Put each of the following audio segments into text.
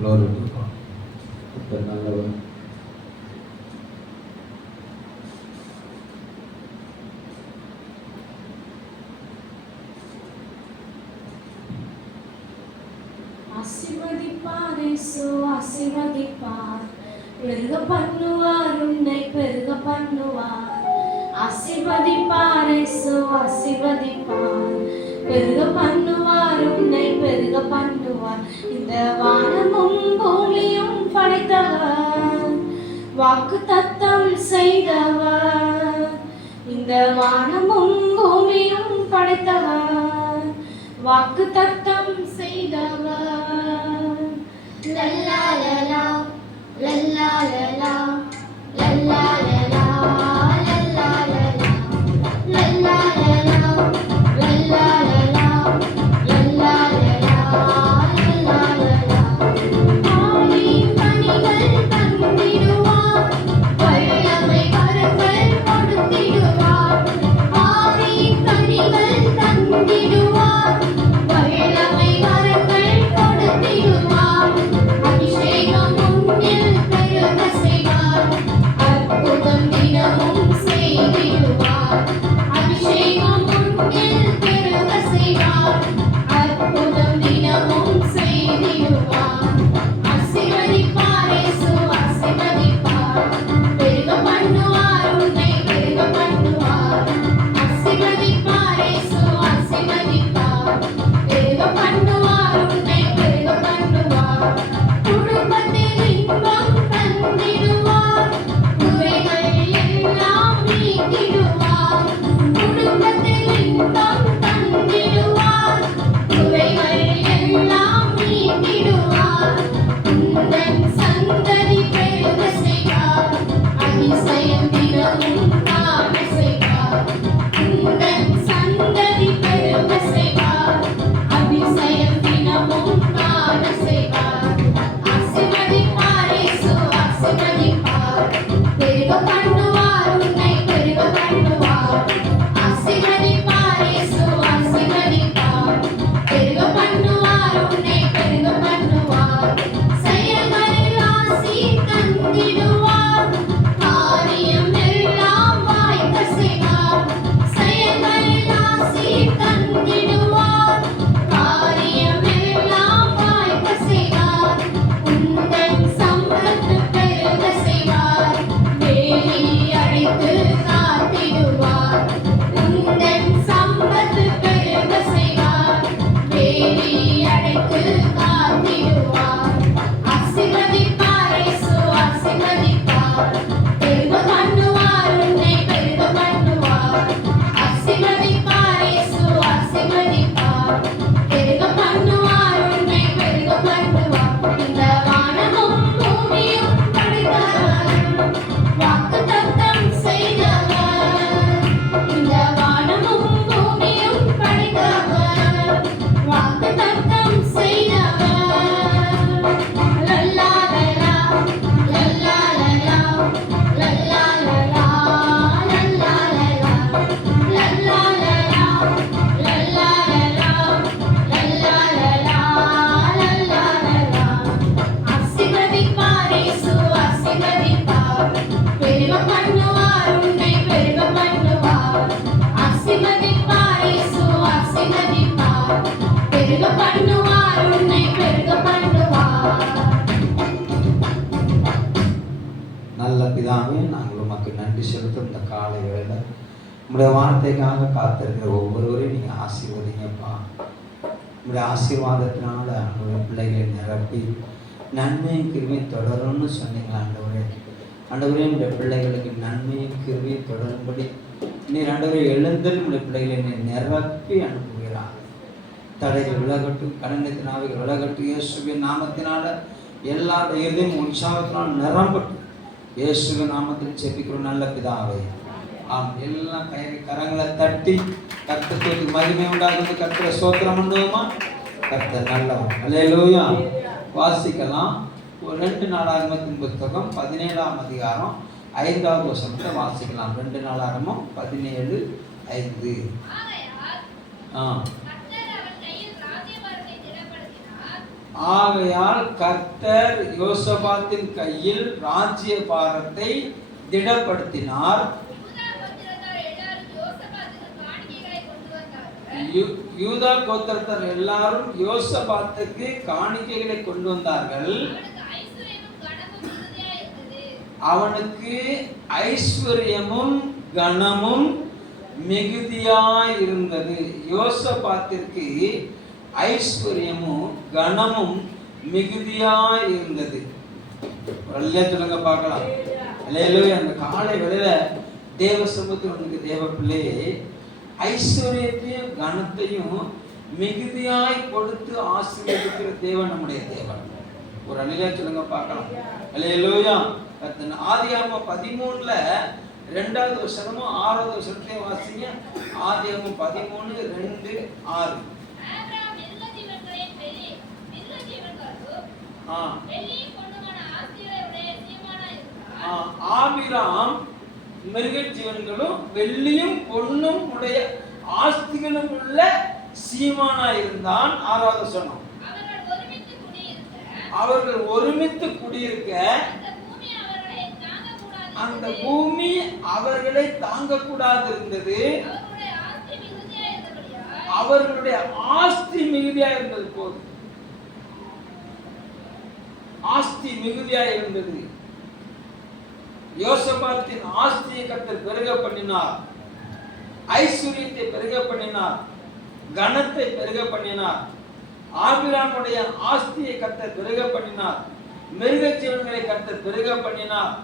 Glory to God. கர்த்தர் நல்லவர். ஆசீர்வதிப்பார் இயேசு ஆசீர்வதிப்பார், பெருக பண்ணுவார் உன்னை பெருக பண்ணுவார். ஆசீர்வதிப்பார் இயேசு ஆசீர்வதிப்பார், பெருக பண்ணுவார் உன்னை பெருக பண்ணுவார். இந்த வானமும் பூமியும் படைத்தவர், வாக்கு தத்தம் செய்தவர். இந்த வானமும் பூமியும் படைத்தவர், வாக்கு தத்தம் செய்தவர். லல்லா லலா லல்லா லலா லல்லா லலா லல்லா லலா லல்லா லலா லல்லா லலா லல்லா லலா லல்லா லலா. ஆவியின் கனிகள் தந்திடுவார், வல்லமை வரங்கள் கொடுத்திடுவார். ஆவியின் கனிகள் தந்திடுவார், வல்லமை வரங்கள் கொடுத்திடுவார். அபிஷேகம் உன்னில் பெருக செய்வார், அற்புதம் தினமும் செய்திடுவார். அபிஷேகம் உன்னில் பெருக செய்வார், அற்புதம் தினமும் செய்திடுவார். ஆசீர்வதிப்பார் இயேசு ஆசீர்வதிப்பார், பெருக பண்ணுவார் உன்னை பெருக பண்ணுவார். ஆசீர்வதிப்பார் இயேசு ஆசீர்வதிப்பார், பெருக பண்ணுவார் உன்னை பெருக பண்ணுவார். குடும்பத்தில் இன்பம் தந்திடுவார், குறைகள் எல்லாம் நீக்கிடுவார். குடும்பத்தில் இன்பம் தந்திடுவார், குறைகள் எல்லாம் நீக்கிடுவார். உந்தன் சந்ததி பெருக செய்வார், அதிசயம் தினமும் காண செய்வார். உந்தன் சந்ததி பெருக செய்வார், அதிசயம் தினமும் காண செய்வார். ஆசீர்வதிப்பார் இயேசு ஆசீர்வதிப்பார், பெருக பண்ணுவார் உன்னை பெருக பண்ணுவார். ஆசீர்வதிப்பார் இயேசு ஆசீர்வதிப்பார், பெருக பண்ணுவார் உன்னை பெருக பண்ணுவார். செயல்களில் ஆசி தந்திடுவார், காரியம் எல்லாம் வாய்க்க செய்வார். செயல்களில் ஆசி தந்திடுவார், காரியம் எல்லாம் வாய்க்க செய்வார். உந்தன் சம்பத்து பெருக செய்வார், வேலி அடித்து காத்திடுவார். உந்தன் சம்பத்து பெருக செய்வார், வேலி அடைத்து காத்திடுவார். ஆசீர்வதிப்பார் இயேசு ஆசீர்வதிப்பார், பெருக பண்ணுவார் உன்னை பெருக பண்ணுவார். ஆசீர்வதிப்பார் இயேசு ஆசீர்வதிப்பார், பெருக பண்ணுவார் உன்னை பெருக பண்ணுவார். இந்த வானமும் பூமியும் படைத்தவர், வாக்கு தத்தம் செய்தவர். இந்த வானமும் பூமியும் படைத்தவர், வாக்கு தத்தம் செய்தவர். லல்லா லலா லல்லா லலா லல்லா லலா லல்லா லலா லல்லா லலா லல்லா லலா லல்லா லலா லல்லா லலா. ஆசீர்வதிப்பார் இயேசு ஆசீர்வதிப்பார், பெருக பண்ணுவார் உன்னை பெருக பண்ணுவார். ஆசீர்வதிப்பார் இயேசு ஆசீர்வதிப்பார், பெருக பண்ணுவார் உன்னை பெருக பண்ணுவார். நல்ல பிதாவே, நாங்கள் உமக்கு நன்றி செலுத்தும் இந்த காலை வேளை உங்களுடைய வார்த்தைக்காக காத்திருக்கிற ஒவ்வொருவரையும் நீங்கள் ஆசீர்வதிங்கப்பா. உங்களுடைய ஆசீர்வாதத்தினால உங்களுடைய பிள்ளைகளை நிரப்பி நன்மையும் கிருமையும் தொடரும்னு சொன்னீங்க ஆண்டவரே. ஆண்டவரே, உங்களுடைய பிள்ளைகளுக்கு நன்மையும் கிருமையும் தொடரும்படி நீர் ஆண்டவரே எழுந்தல் உங்களுடைய பிள்ளைகளை நீர் நிரப்பி அனுப்புகிறார். தடைகள் விலகட்டும், கடினத்தினாவைகள் விலகட்டும். இயேசுவின் நாமத்தினால எல்லா எதையும் உற்சாகத்தினால் நிரம்பட்டும். இயேசுவின் நாமத்தில் ஜெபிக்கிறோம் நல்ல பிதாவே, ஆம். எல்லாம் கரங்களை தட்டி கர்த்தருக்கு மகிமை உண்டாகுது. கர்த்தரை ஸ்தோத்திரம் பண்ணுவோமா? கர்த்தர் நல்லவர். அல்லேலூயா. வாசிக்கலாம். ஒரு 2 நாளாகமத்தின் புத்தகம் 17ஆம் அதிகாரம் 5வது வசனத்தை வாசிக்கலாம். 2 நாளாகமம் 17:5. ஆகையால் கர்த்தர் யோசபாத்தின் கையில் ராஜ்ய பாரத்தை திடப்படுத்தினார். யூதா கோத்திரத்தார் எல்லாரும் யோசபாத்துக்கு காணிக்கைகளை கொண்டு வந்தார்கள். அவனுக்கு ஐஸ்வர்யமும் கனமும் மிகுதியாய் இருந்தது. யோசபாத்திற்கு ஐஸ்வர்யமும் கனமும் மிகுதியாய் இருந்தது. சொல்லுங்க பார்க்கலாம். அந்த காலை வேளையில தேவ சமூகத்தில் தேவ பிள்ளையே ஐஸ்வர்யத்தையும் கனத்தையும் மிகுதியாய் கொடுத்து ஆசீர்வதிக்கிற தேவன் நம்முடைய தேவன். ஒரு அலையில சொல்லுங்க பார்க்கலாம். அல்லேலூயா. ஆதியாகமம் 13ல 2வது வசனமும் 6வது வசனத்தையும் வாசிங்க. ஆதியாகமம் 13 2 6. ஆபிராம் மிருக ஜீவன்களும் வெள்ளியும் பொன்னும் உடைய ஆஸ்திகளும் உள்ள சீமானா இருந்தான். 6வது வசனம். அவர்கள் ஒருமித்து குடியிருக்க அந்த பூமி அவர்களை தாங்கக்கூடாது இருந்தது. அவர்களுடைய ஆஸ்தி மிகுதியா இருந்தது. போதும், ஆஸ்தி மிகுதியா இருந்தது. யோசபாத்தின் ஆஸ்தியை கர்த்தர் பெருக பண்ணினார், ஐஸ்வர்யத்தை பெருக பண்ணினார், கனத்தை பெருக பண்ணினார். ஆபிராமுடைய ஆஸ்தியை கர்த்தர் பெருக பண்ணினார், மிருக ஜீவன்களை கர்த்தர் பெருக பண்ணினார்.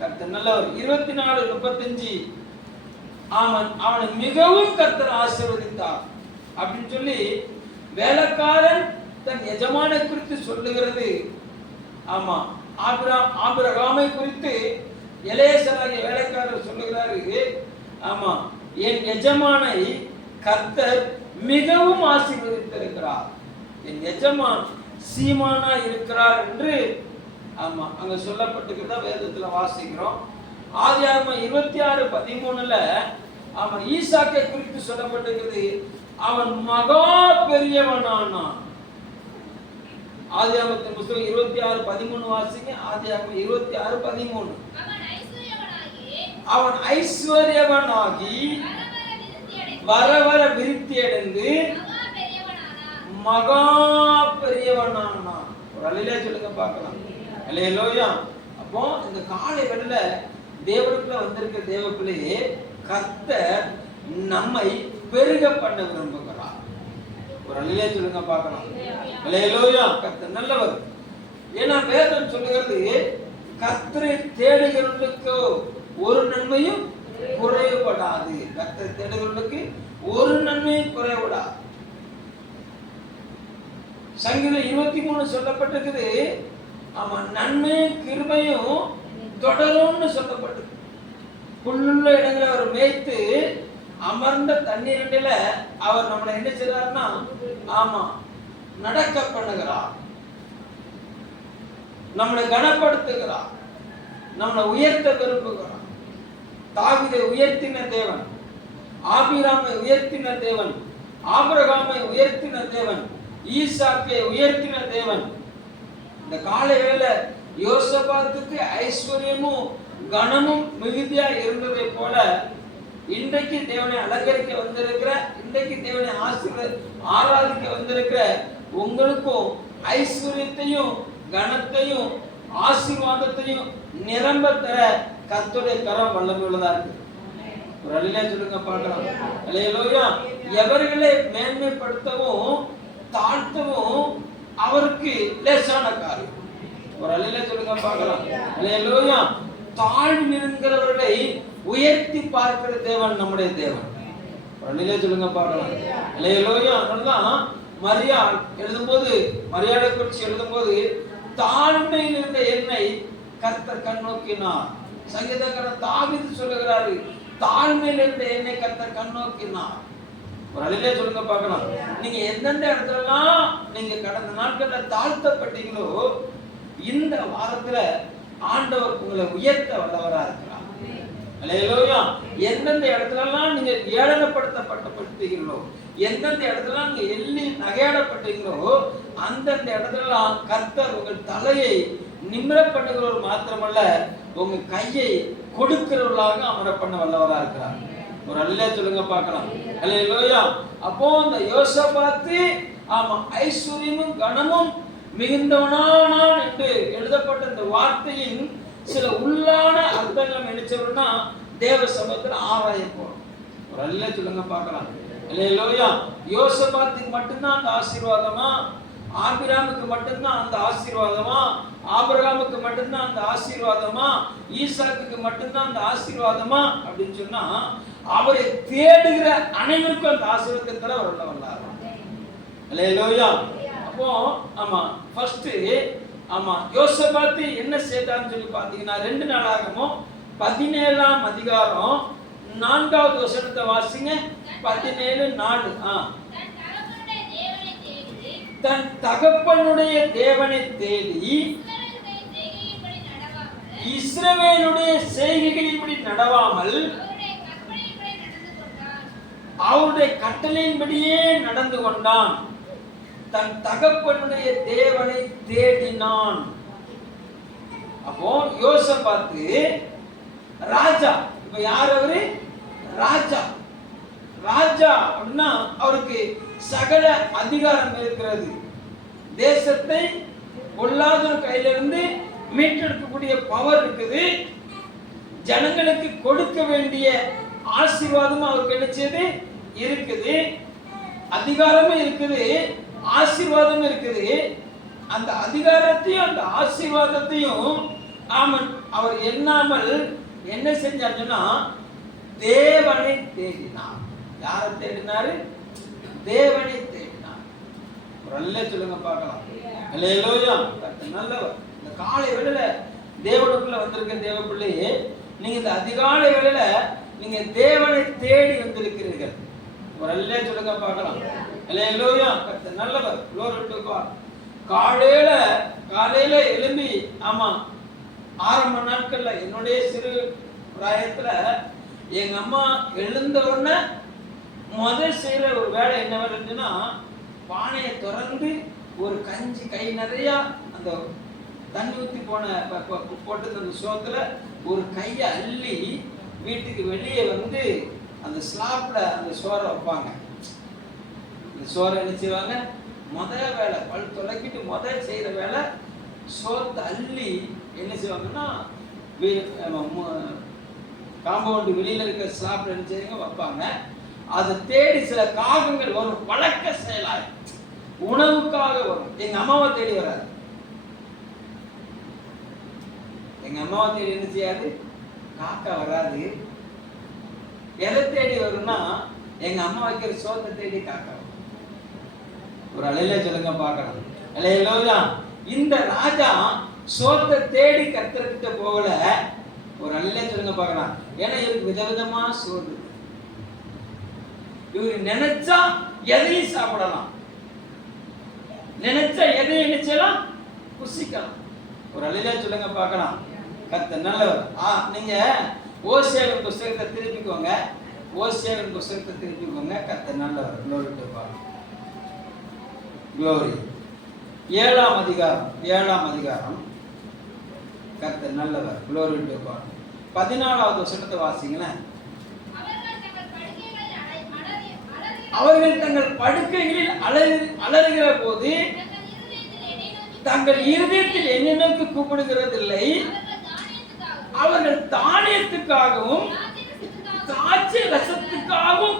கர்த்தர் நல்லவர். 24:35 அவனை மிகவும் கர்த்தர் ஆசீர்வதித்தார் அப்படின்னு சொல்லி வேலைக்காரன் தன் எஜமானை குறித்து சொல்லுகிறது. ஆமா, ஆபிரகாமை குறித்து எலேசராகிய வேலைக்காரர் சொல்லுகிறாரு. ஆமா, என் எஜமானை கர்த்தர் மிகவும் ஆசீர்வதித்திருக்கிறார், என் எஜமான் சீமானா இருக்கிறார் என்று ஆமா அங்க சொல்லப்பட்டிருக்கிறதா வேதத்துல வாசிக்கிறோம். ஆதியாகமம் 26:13ல அவன் ஈசாக்கை குறித்து சொல்லப்பட்டிருக்கிறது. அவன் மகா பெரியவனானான். ஆதியாகமத்தின் புத்தகம் 26:13 வாசிங்க. ஆதியாகமம் 26:13. அவன் ஐஸ்வர்யவனாகி வர வர விருத்தி அடைந்து மகா பெரியவனானான். ஒரு அலையில சொல்லுங்க பார்க்கலாம். அல்லேலூயா. அப்போ இந்த காலை வேளையில தேவனுக்குள்ள வந்திருக்கிற தேவ பிள்ளையே கர்த்தர் நம்மை பெருக பண்ண விரும்புகிறார். ஒரு அலையில சொல்லுங்க பார்க்கலாம். அல்லேலூயா. கர்த்தர் நல்லவர். ஏன்னா வேதம் சொல்லுகிறது கர்த்தரை தேடுகிறவர்களுக்கு ஒரு நன்மையும் குறைவுபடாது. கர்த்தரை தேடுகிறவர்களுக்கு ஒரு நன்மையும் குறைவுபடாது. சங்கீதம் 23 சொல்லப்பட்டிருக்குது. ஆமா, நன்மையும் கிருபையும் தொடரும்னு சொல்லப்பட்டது. புல்லுள்ள இடங்களை அவர் மேய்த்து அமர்ந்த தண்ணீரில அவர் நம்மளை என்ன செய்றாருன்னா ஆமா நடக்க பண்ணுகிறார், நம்மளை கனப்படுத்துகிறார், நம்மளை உயர்த்த விரும்புகிறார். தாவீதை உயர்த்தின தேவன், ஆபிராமை உயர்த்தின தேவன், ஆபிரகாமை உயர்த்தின தேவன், ஈசாக்கை உயர்த்தின தேவன். இந்த காலை வேளை யோசபாத்துக்கு ஐஸ்வர்யமும் கனமும் மிகுதியா இருந்ததை போல இன்றைக்கு தேவனை அலங்கரிக்க வந்திருக்கிற, இன்றைக்கு தேவனை ஆராதிக்க வந்திருக்கிற உங்களுக்கும் ஐஸ்வர்யத்தையும் கனத்தையும் ஆசீர்வாதத்தையும் நிரம்ப தர கர்த்தருடைய கரம் வல்லமை உள்ளதா இருக்கு. ஒரு அலையில சொல்லுங்க பார்க்கலாம். அல்லேலூயா. எவர்களை மேன்மைப்படுத்தவும் தாழ்த்தவும் அவருக்கு லேசான காரியம். ஒரு அலையில சொல்லுங்க பார்க்கலாம். அல்லேலூயா. தாழ்வு இருக்கிறவர்களை உயர்த்தி பார்க்கிற தேவன் நம்முடைய தேவன். ஒரு அலையில சொல்லுங்க பார்க்கலாம். அல்லேலூயா. அதனாலதான் மரியாள் எழுதும்போது, மரியாதை குறித்து எழுதும்போது தாழ்மையில் இருந்த என்னை கர்த்தர் கண்ணோக்கினார். சங்கீதக்காரன் தாவீது சொல்லுகிறாரு, தாழ்மையில் இருந்த என்னை கர்த்தர் கண்ணோக்கினார். ஒரு அலையிலே சொல்லுங்க பார்க்கலாம். நீங்க எந்தெந்த இடத்துலலாம் நீங்க கடந்த நாட்கள்ல தாழ்த்தப்பட்டீங்களோ இந்த வாரத்துல ஆண்டவர் உங்களை உயர்த்த வல்லவரா இருக்கிறார். அல்லேலூயா. எந்தெந்த இடத்துலலாம் நீங்க ஏளனப்படுத்தப்பட்டீங்களோ, எந்தெந்த இடத்துலலாம் நீங்க எள்ளி நகையாடப்பட்டீங்களோ, அந்தந்த இடத்துலலாம் கர்த்தர் உங்கள் தலையை நிமிர பண்ணுகிறவர் மாத்திரமல்ல, உங்க கையை கொடுக்கிறவர்களாக அமர பண்ண வல்லவரா இருக்கிறார். ஒரு அல்லேலூயா சொல்லுங்க பார்க்கலாம். அல்லேலூயா. அப்போ அந்த யோசபாத்து ஐஸ்வர்யமும் கனமும் மிகுந்தவனானான் என்று எழுதப்பட்ட இந்த வார்த்தையின் சில உள்ளான அர்த்தங்கள் நினைச்சவர்னா தேவ சமூகத்தில் ஆராய போறோம். ஒரு அல்லேலூயா சொல்லுங்க பார்க்கலாம். அல்லேலூயா. யோசபாத்துக்கு மட்டும்தான் அந்த ஆசீர்வாதமா? ஆபிரகாமுக்கு மட்டும்தான் அந்த ஆசீர்வாதமா? ஆபிரகாமுக்கு மட்டும்தான் அந்த ஆசீர்வாதமா? ஈசாக்குக்கு மட்டும்தான் அந்த ஆசீர்வாதமா அப்படின்னு சொன்னா, அவரை தேடுகிற அனைவருக்கும் அந்த ஆசீர்வாதத்தில் அவர் வந்தார். அல்லேலூயா. அப்போ ஃபர்ஸ்ட் யோசபாத்து என்ன செய்தான்னு சொல்லி பார்த்தீங்கன்னா, 2 நாளாகமும் 17ஆம் அதிகாரம் 4வது வசனத்தை வாசிங்க. 17:4. தன் தகப்பனுடைய தேவனை தேடி இஸ்ரவேலுடைய செய்கைகளின்படி நடவாமல் அவருடைய கட்டளையின்படியே நடந்து கொண்டான். தன் தகப்பனுடைய தேவனை தேடினான். அப்போ யோசபாத்து ராஜா. இப்ப யார் அவரு? ராஜா. ராஜா அப்படின்னா அவருக்கு சகல அதிகாரம் இருக்கிறது. தேசத்தை பொல்லாதவர் கையிலிருந்து மீட்டெடுக்கக்கூடிய பவர் இருக்குது. ஜனங்களுக்கு கொடுக்க வேண்டிய ஆசீர்வாதமும் அவருக்கு என்ன செய்யுது? இருக்குது. அதிகாரமும் இருக்குது, ஆசீர்வாதமும் இருக்குது. அந்த அதிகாரத்தையும் அந்த ஆசீர்வாதத்தையும் அவர் எண்ணாமல் என்ன செஞ்சாருன்னா தேவனை தேடினார். யாரை தேடினாரு? தேவனை தேடினார். ஒரு அல்லேலூயா சொல்லுங்க பார்க்கலாம். அல்லேலூயா. நல்லவர். இந்த காலை வேளையில தேவனுக்குள்ள வந்திருக்க தேவ பிள்ளையே, நீங்க இந்த அதிகாலை வேளையில நீங்க தேவனை தேடி வந்திருக்கிறீர்கள். ஒரு அல்லேலூயா சொல்லுங்க பார்க்கலாம். அல்லேலூயா. நல்லவர். glory to God. காலையில எழும்பி ஆரம்ப நாட்கள்ல என்னுடைய சிறு பிராயத்துல எங்க அம்மா எழுந்த உடனே முதல் செய்யற ஒரு வேலை என்ன வேலைன்னா, பானையை திறந்து ஒரு கஞ்சி கை நிறைய அந்த தண்ணி ஊற்றி போட்டு அந்த சோத்துல ஒரு கையை அள்ளி வீட்டுக்கு வெளியே வந்து அந்த ஸ்லாப்ல அந்த சோறை வைப்பாங்க. இந்த சோறை என்ன செய்வாங்க? முதல் வேலை பல் துளைக்கிட்டு முதல் செய்யற வேலை சோத்தை அள்ளி என்ன செய்வாங்கன்னா, காம்பவுண்டு வெளியில இருக்கிற ஸ்லாப்ல என்ன செய்வாங்க? வைப்பாங்க. அதை தேடி சில காகங்கள் வரும். வழக்க செயலாய் உணவுக்காக வரும். எங்க அம்மாவை தேடி வராது. எங்க அம்மாவை தேடி என்ன செய்யாது? காக்கா வராது. எதை தேடி வரும்னா, எங்க அம்மா வைக்கிற சோத்தை தேடி காக்கா வரும். ஒரு அல்லேலூயா சொல்லுங்க பார்க்கலாம். அல்லேலூயா. இந்த ராஜா சோத்தை தேடி கர்த்தர்கிட்ட போகல. ஒரு அல்லேலூயா சொல்லுங்க பார்க்கலாம். ஏன்னா இவருக்கு விதவிதமா சோறு. இவரு நினைச்சா எதையும் சாப்பிடலாம், நினைச்சா எதையும் நினைச்சலாம் புசிக்கலாம். ஒரு அல்லேலூயா சொல்லுங்க பார்க்கலாம். கர்த்தர் நல்லவர். நீங்க ஓசியாவின் புஸ்தகத்தை திருப்பிக்கோங்க. ஓசியாவின் புஸ்தகத்தை திருப்பிக்கோங்க. கர்த்தர் நல்லவர். glory to God. glory. 7ஆம் அதிகாரம் கர்த்தர் நல்லவர். glory to God. 14வது வசனத்தை வாசிங்களேன். அவர்கள் தங்கள் படுக்கைகளில் அலறுகிற போது தங்கள் இருதயத்தில் என்னை நோக்கி கூப்பிடுகிறதில்லை. அவர்கள் தானியத்துக்காகவும் திராட்சை ரசத்துக்காகவும்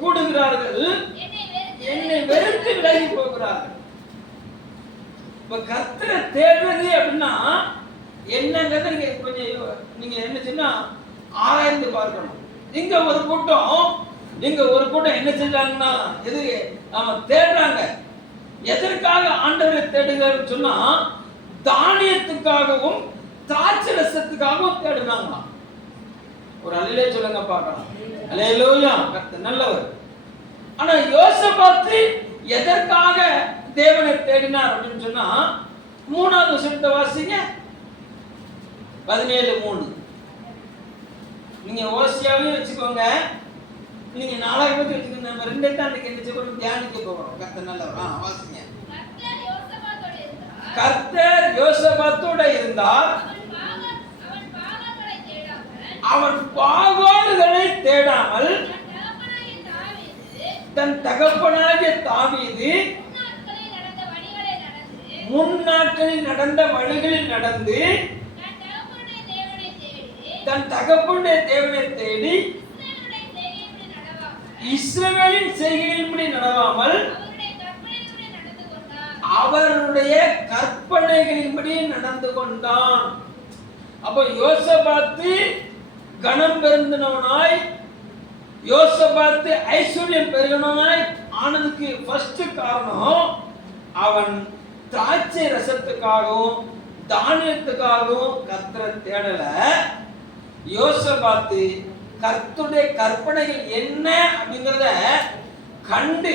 கூடுகிறார்கள். என்னை வெறுத்து விலகி போகிறார்கள். இப்ப கர்த்தரை தேடுறது அப்படின்னா என்னங்கிறத நீங்க என்ன சொன்னா ஆராய்ந்து பார்க்கணும். இங்க ஒரு கூட்டம் என்ன செஞ்சாங்கன்னா, எது தேடுறாங்க. எதற்காக ஆண்டவரை தேடுகிறார்கள் சொன்னா, தானியத்துக்காகவும் திராட்சை ரசத்துக்காகவும் தேடுனாங்க. ஒரு அல்லேலூயா சொல்லுங்க பார்க்கலாம். அல்லேலூயா. கர்த்தர் நல்லவர். ஆனா யோசபாத்து எதற்காக தேவனை தேடினார் அப்படின்னு சொன்னா, 3வது வசனத்தை வாசிங்க. 17:3. நீங்க ஓசியாவையும் வச்சுக்கோங்க, நீங்க நாளாகமத்தையும் வச்சுக்கோங்க. நம்ம ரெண்டே தான் அன்னைக்கு என்ன செய்யணும், தியானிக்க போகிறோம். கர்த்தர் நல்லவர். வாசிங்க. கர்த்தர் யோசபாத்தோட இருந்தார், அவன் பாகால்களை தேடாமல் தன் தகப்பனாகிய தாவீது முன் நாட்களில் நடந்த வழிகளில் நடந்து தன் தகப்பனுடைய தேவனை தேடி இஸ்ரவேலின் செய்கையின்படி நடவாமல் அவருடைய கற்பனைகளின்படி நடந்து கொண்டான். அப்போ யோசபாத்து கணம் பெருந்தினவனாய், யோசபாத்து ஐஸ்வர்யம் பெருகினவனாய் ஆனதுக்கு ஃபர்ஸ்ட் காரணம், அவன் திராட்சை ரசத்துக்காகவும் தானியத்துக்காகவும் கர்த்தரை தேடல. யோசபாத்து கர்த்தருடைய கற்பனைகள் என்ன அப்படிங்கிறத கண்டு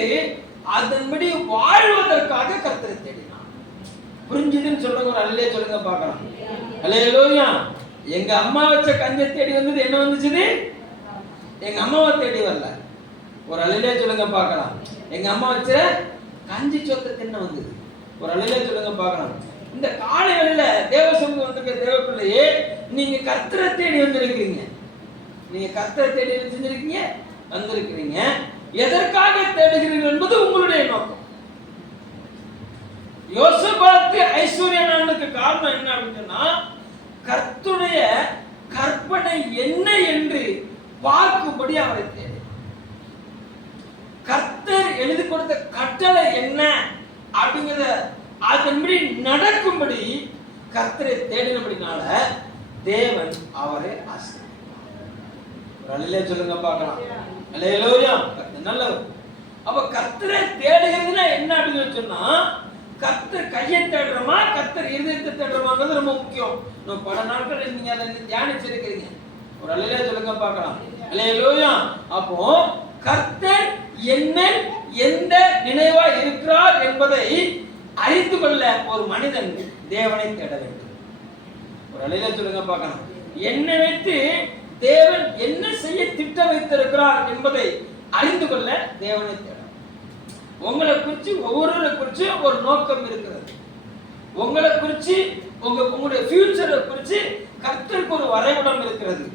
அதன்படி வாழ்வதற்காக கர்த்தரை தேடினான். புரிஞ்சுதுன்னு சொல்றவங்க ஒரு அல்லே சொல்லுங்க பார்க்கலாம். அல்லேலூயா. எங்க அம்மா வச்ச கஞ்சை தேடி வந்தது என்ன வந்துச்சு? எங்க அம்மாவை தேடி வரல. ஒரு அல்லே சொல்லுங்க பார்க்கலாம். எங்க அம்மா வச்ச கஞ்சி சொத்தை தின்ன வந்தது. ஒரு அல்லே சொல்லுங்க பார்க்கலாம். இந்த காலை வேளையில தேவசமூகம் வந்திருக்க தேவ பிள்ளையே, நீங்க கர்த்தரை தேடி வந்திருக்கீங்க. நீங்க கர்த்தரை தேடி செஞ்சிருக்கீங்க, வந்திருக்கிறீங்க. எதற்காக தேடுகிறீர்கள் என்பது உங்களுடைய நோக்கம். யோசபாத்து ஐஸ்வர்யனானுக்கு காரணம் என்ன அப்படின்னா, கர்த்தருடைய கற்பனை என்ன என்று பார்க்கும்படி அவரை தேடி, கர்த்தர் எழுதி கொடுத்த கட்டளை என்ன அப்படிங்கிறத அதன்படி நடக்கும்படி கர்த்தரை தேடினபடினால தேவன் அவரை ஆசீர்வதித்தார். அல்லேலூயா சொல்லுங்க பார்க்கலாம். அல்லேலூயா. கர்த்தர் நல்லவர். அப்ப கர்த்தரை தேடுகிறதுனா என்ன அப்படின்னு சொன்னா, கர்த்தர் கையை தேடுறோமா, கர்த்தர் இருதயத்தை தேடுறோமாங்கிறது ரொம்ப முக்கியம். இன்னும் பல நாட்கள் நீங்க அதை தியானிச்சிருக்கிறீங்க. ஒரு அல்லேலூயா சொல்லுங்க பார்க்கலாம். அல்லேலூயா. அப்போ கர்த்தர் என்ன எந்த நினைவா இருக்கிறார் என்பதை அறிந்து கொள்ள ஒரு மனிதன் தேவனை தேட வேண்டும். ஒரு அல்லேலூயா சொல்லுங்க பார்க்கலாம். என்னை வைத்து தேவன் என்ன செய்ய திட்டம் வைத்திருக்கிறார் என்பதை அறிந்து கொள்ள தேவனை தேட. உங்களை குறித்து ஒவ்வொருவரை குறித்து ஒரு நோக்கம் இருக்கிறது. உங்களை குறித்து உங்களுடைய ஃபியூச்சரை குறித்து கர்த்தருக்கு ஒரு வரைபடம் இருக்கிறது.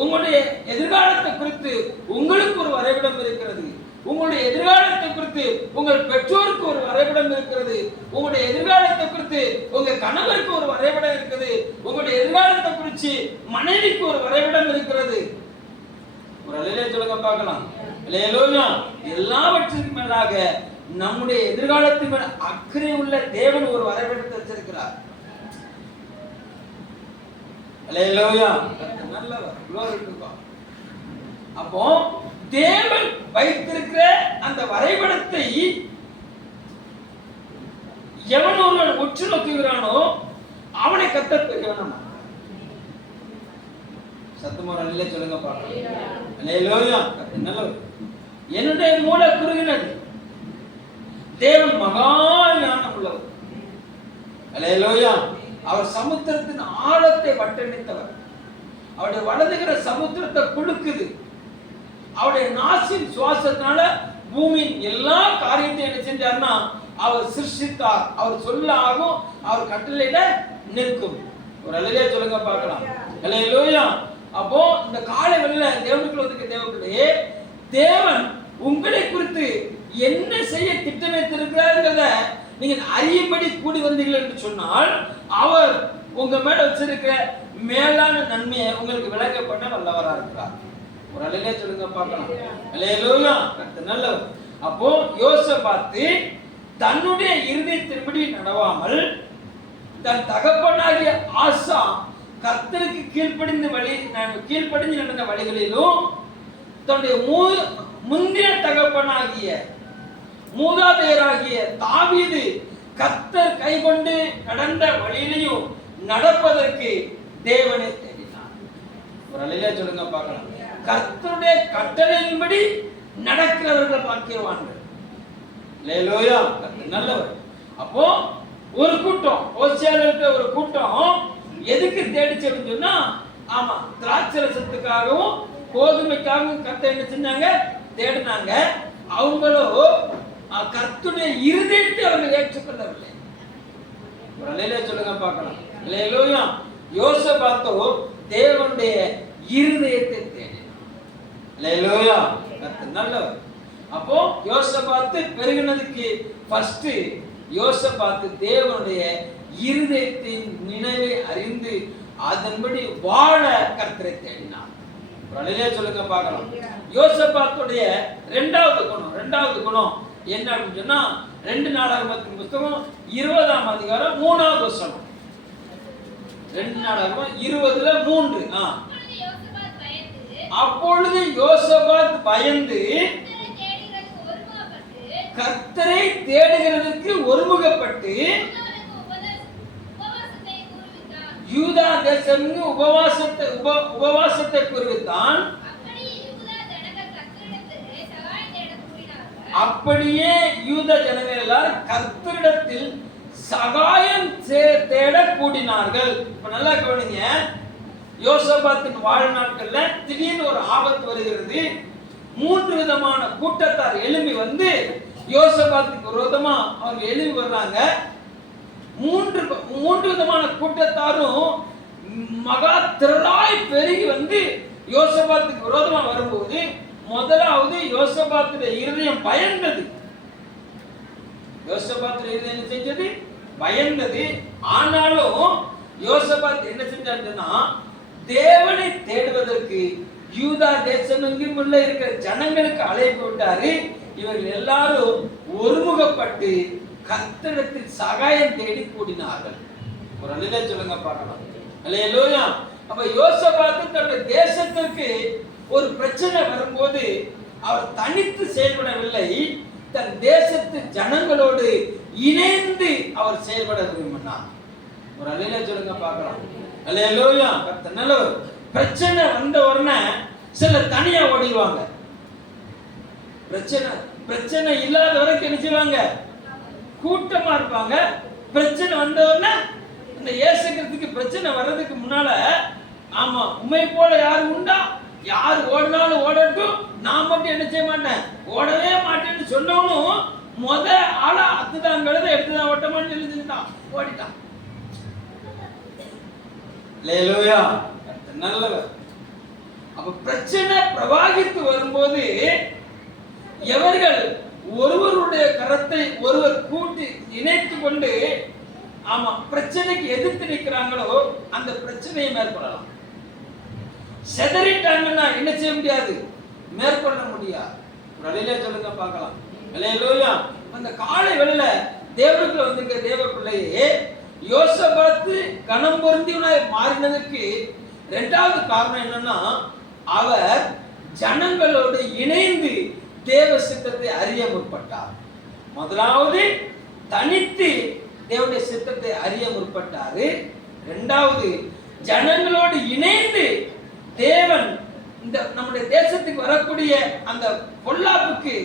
உங்களுடைய எதிர்காலத்தை குறித்து உங்களுக்கு ஒரு வரைபடம் இருக்கிறது. உங்களுடைய எதிர்காலத்தை குறித்து உங்கள் பெற்றோருக்கு ஒரு வரைபடம் இருக்கிறது. உங்களுடைய எதிர்காலத்தை குறித்து உங்க கணவருக்கு ஒரு வரைபடம் இருக்குது. உங்களுடைய எதிர்காலத்தை குறித்து மனைவிக்கு ஒரு வரைபடம் இருக்கிறது. ஒரு அல்லேலூயா சொல்லுங்க பார்க்கலாம். அல்லேலூயா. எல்லாவற்றிற்கும் மேலாக நம்முடைய எதிர்காலத்தின் மேல் அக்கறை உள்ள தேவன் ஒரு வரைபடத்தை வச்சிருக்கிறார். அல்லேலூயா. நல்லவர். glory to God. அப்போ தேவன் வைத்திருக்கிற அந்த வரைபடத்தை எவன் ஒருவன் உற்று நோக்குகிறானோ அவனை கர்த்தர் பெரியவன். சத்தமா அல்லேலூயா சொல்லுங்க பார்க்கலாம். அல்லேலூயா. நல்லவர். என்னுடைய மூளை குறுகினது, தேவன் மகா ஞானம் உள்ளவர். அல்லேலூயா. அவர் சமுத்திரத்தின் ஆழத்தை வட்டணித்தவர். அவருடைய வலதுகிற சமுத்திரத்தை குலுக்குது. அவருடைய நாசின் சுவாசத்தினால பூமியின் எல்லா காரியத்தையும் என்ன செஞ்சார்னா அவர் சிருஷ்டித்தார். அவர் சொல்ல ஆகும், அவர் கட்டளையிட நிற்கும். ஒரு அல்லேலூயா சொல்லுங்க பார்க்கலாம். அல்லேலூயா. அப்போ இந்த காலை வேளையில தேவனுக்குள்ள வந்து தேவனுடைய தேவன் உங்களை குறித்து என்ன செய்ய திட்டமிட்டிருக்கிறார்ன்றத நீங்க அறியும்படி கூடி வந்தீர்கள் என்று சொன்னால், அவர் உங்க மேல வச்சிருக்கிற மேலான நன்மையை உங்களுக்கு விளங்க பண்ண வல்லவரா இருக்கிறார். ஒரு அல்லேலூயா சொல்லுங்க பார்க்கலாம். அல்லேலூயா. கர்த்தர் நல்லவர். அப்போ யோசபாத்து தன்னுடைய இருதயத்தின்படி நடவாமல் தன் தகப்பனாகிய ஆசா கர்த்தருக்கு கீழ்ப்படிந்து நடந்த வழிகளிலும் தன்னுடைய முந்தின தகப்பனாகிய மூதாதையராகிய தாவீது கர்த்தர் கைகொண்டு நடந்த வழியிலையும் நடப்பதற்கு தேவனை தேடினார். ஒரு அல்லேலூயா சொல்லுங்க பார்க்கலாம். கர்த்தருடைய கட்டளையின்படி நடக்கிறவர்கள் பாக்கியவான்கள். அல்லேலூயா. கர்த்தர் நல்லவர். அப்போ ஒரு கூட்டம், ஓசியால இருக்கிற ஒரு கூட்டம் எதுக்கு தேடிச்சு அப்படின்னு சொன்னா, ஆமா திராட்சை ரசத்துக்காகவும் கோதுமைக்காகவும் கர்த்தர் என்ன செஞ்சாங்க? தேடினாங்க. அவங்களோ கர்த்தருடைய இருதயத்தை அவர்கள் ஏற்றுக்கொள்ளவில்லை. ஒரு அல்லேலூயா சொல்லுங்க பார்க்கலாம். அல்லேலூயா. யோசபாத்தோ தேவனுடைய இருதயத்தை தேடினார். அல்லேலூயா. கர்த்தர் நல்லவர். அப்போ யோசபாத்து பெருகினதுக்கு ஃபர்ஸ்ட் யோசபாத்து தேவனுடைய இருதயத்தின் நினைவை அறிந்து அதன்படி வாழ கர்த்தரை தேடினார். அல்லேலூயா சொல்லுங்க பார்க்கலாம். யோசபாத்துடைய இரண்டாவது குணம் என்ன அப்படின்னு சொன்னா 2 நாளாகமத்தின் புத்தகம் 20ஆம் அதிகாரம் 3வது வசனம். 2 நாளாகமம் 20:3. அப்பொழுது யோசபாத் பயந்து கர்த்தரை தேடுகிறதற்கு ஒருமுகப்பட்டு யூதா தேசம்னு உபவாசத்தை குறித்தான். அப்படியே யூத ஜனங்கள் எல்லாரும் கர்த்தரிடத்தில் சகாயம் தேட கூடினார்கள். இப்ப நல்லா கவனிங்க. யோசபாத்தின் வாழ்நாட்கள்ல திடீர்னு ஒரு ஆபத்து வருகிறது. 3 விதமான கூட்டத்தார் எழும்பி வந்து யோசபாத்துக்கு விரோதமா அவங்க எழும்பி வர்றாங்க. 3 விதமான கூட்டத்தாரும் மகா திரளாய் பெருகி வந்து யோசபாத்துக்கு விரோதமா வரும்போது முதலாவது யோசபாத்துடைய இருதயம் பயந்தது. யோசபாத்துடைய இருதயம் என்ன செஞ்சது? பயந்தது. ஆனாலும் யோசபாத் என்ன செஞ்சாருன்னா தேவனை தேடுவதற்கு யூதா தேசம் எங்கும் உள்ள இருக்கிற ஜனங்களுக்கு அழைப்பு விட்டாரு. இவர்கள் எல்லாரும் ஒருமுகப்பட்டு கர்த்தரிடத்தில் சகாயம் தேடி கூடினார்கள். ஒரு அல்லேலூயா சொல்லுங்க பார்க்கலாம். அல்லேலூயா. அப்ப யோசபாத் தன்னுடைய தேசத்திற்கு ஒரு பிரச்சனை வரும்போது அவர் தனித்து செயல்படவில்லை. தன் தேசத்து ஜனங்களோடு இணைந்து அவர் செயல்பட விரும்பினார். ஒரு அல்லேலூயா சொல்லுங்க பார்க்கலாம். அல்லேலூயா. கர்த்தர் நல்லவர். பிரச்சனை வந்த உடனே சில தனியா ஓடிடுவாங்க. பிரச்சனை இல்லாத வரைக்கும் என்ன செய்வாங்க? கூட்டமா இருப்பாங்க. பிரச்சனை வந்த உடனே இந்த இயேசுக்கிறதுக்கு பிரச்சனை வர்றதுக்கு முன்னால ஆமா உண்மை போல யாரு உண்டா? யார் ஓடினாலும் ஓடட்டும், நான் மட்டும் என்ன செய்ய மாட்டேன், ஓடவே மாட்டேன்னு சொன்னவனும் முத ஆளா அத்துதான் கழுத எடுத்துதான் ஓட்டமான்னு சொல்லிட்டான், ஓடிட்டான். அல்லேலூயா. நல்லவர். அப்ப பிரச்சனை பிரவாகித்து வரும்போது எவர்கள் ஒருவருடைய கரத்தை ஒருவர் கூட்டி இணைத்து கொண்டு ஆமா பிரச்சனைக்கு எதிர்த்து நிற்கிறாங்களோ அந்த பிரச்சனையை மேற்கொள்ளலாம். செதறிட்டாங்கன்னா என்ன செய்ய முடியாது, மேற்கொள்ள முடியாது. ஒரு அல்லேலூயா சொல்லுங்க பார்க்கலாம். அல்லேலூயா. அந்த காலை வேளையில தேவனுக்குள்ள வந்திருக்கிற தேவ பிள்ளையே யோசபாத்து கனம் பொருந்தியவனாய் மாறினதுக்கு 2வது காரணம் என்னன்னா அவர் ஜனங்களோடு இணைந்து தேவ சித்தத்தை அறிய முற்பட்டார். முதலாவது தனித்து தேவனுடைய சித்தத்தை அறிய முற்பட்டாரு. 2வது ஜனங்களோடு இணைந்து தேவன் இந்த நம்முடைய தேசத்துக்கு வரக்கூடிய அந்த பொல்லாப்புக்கு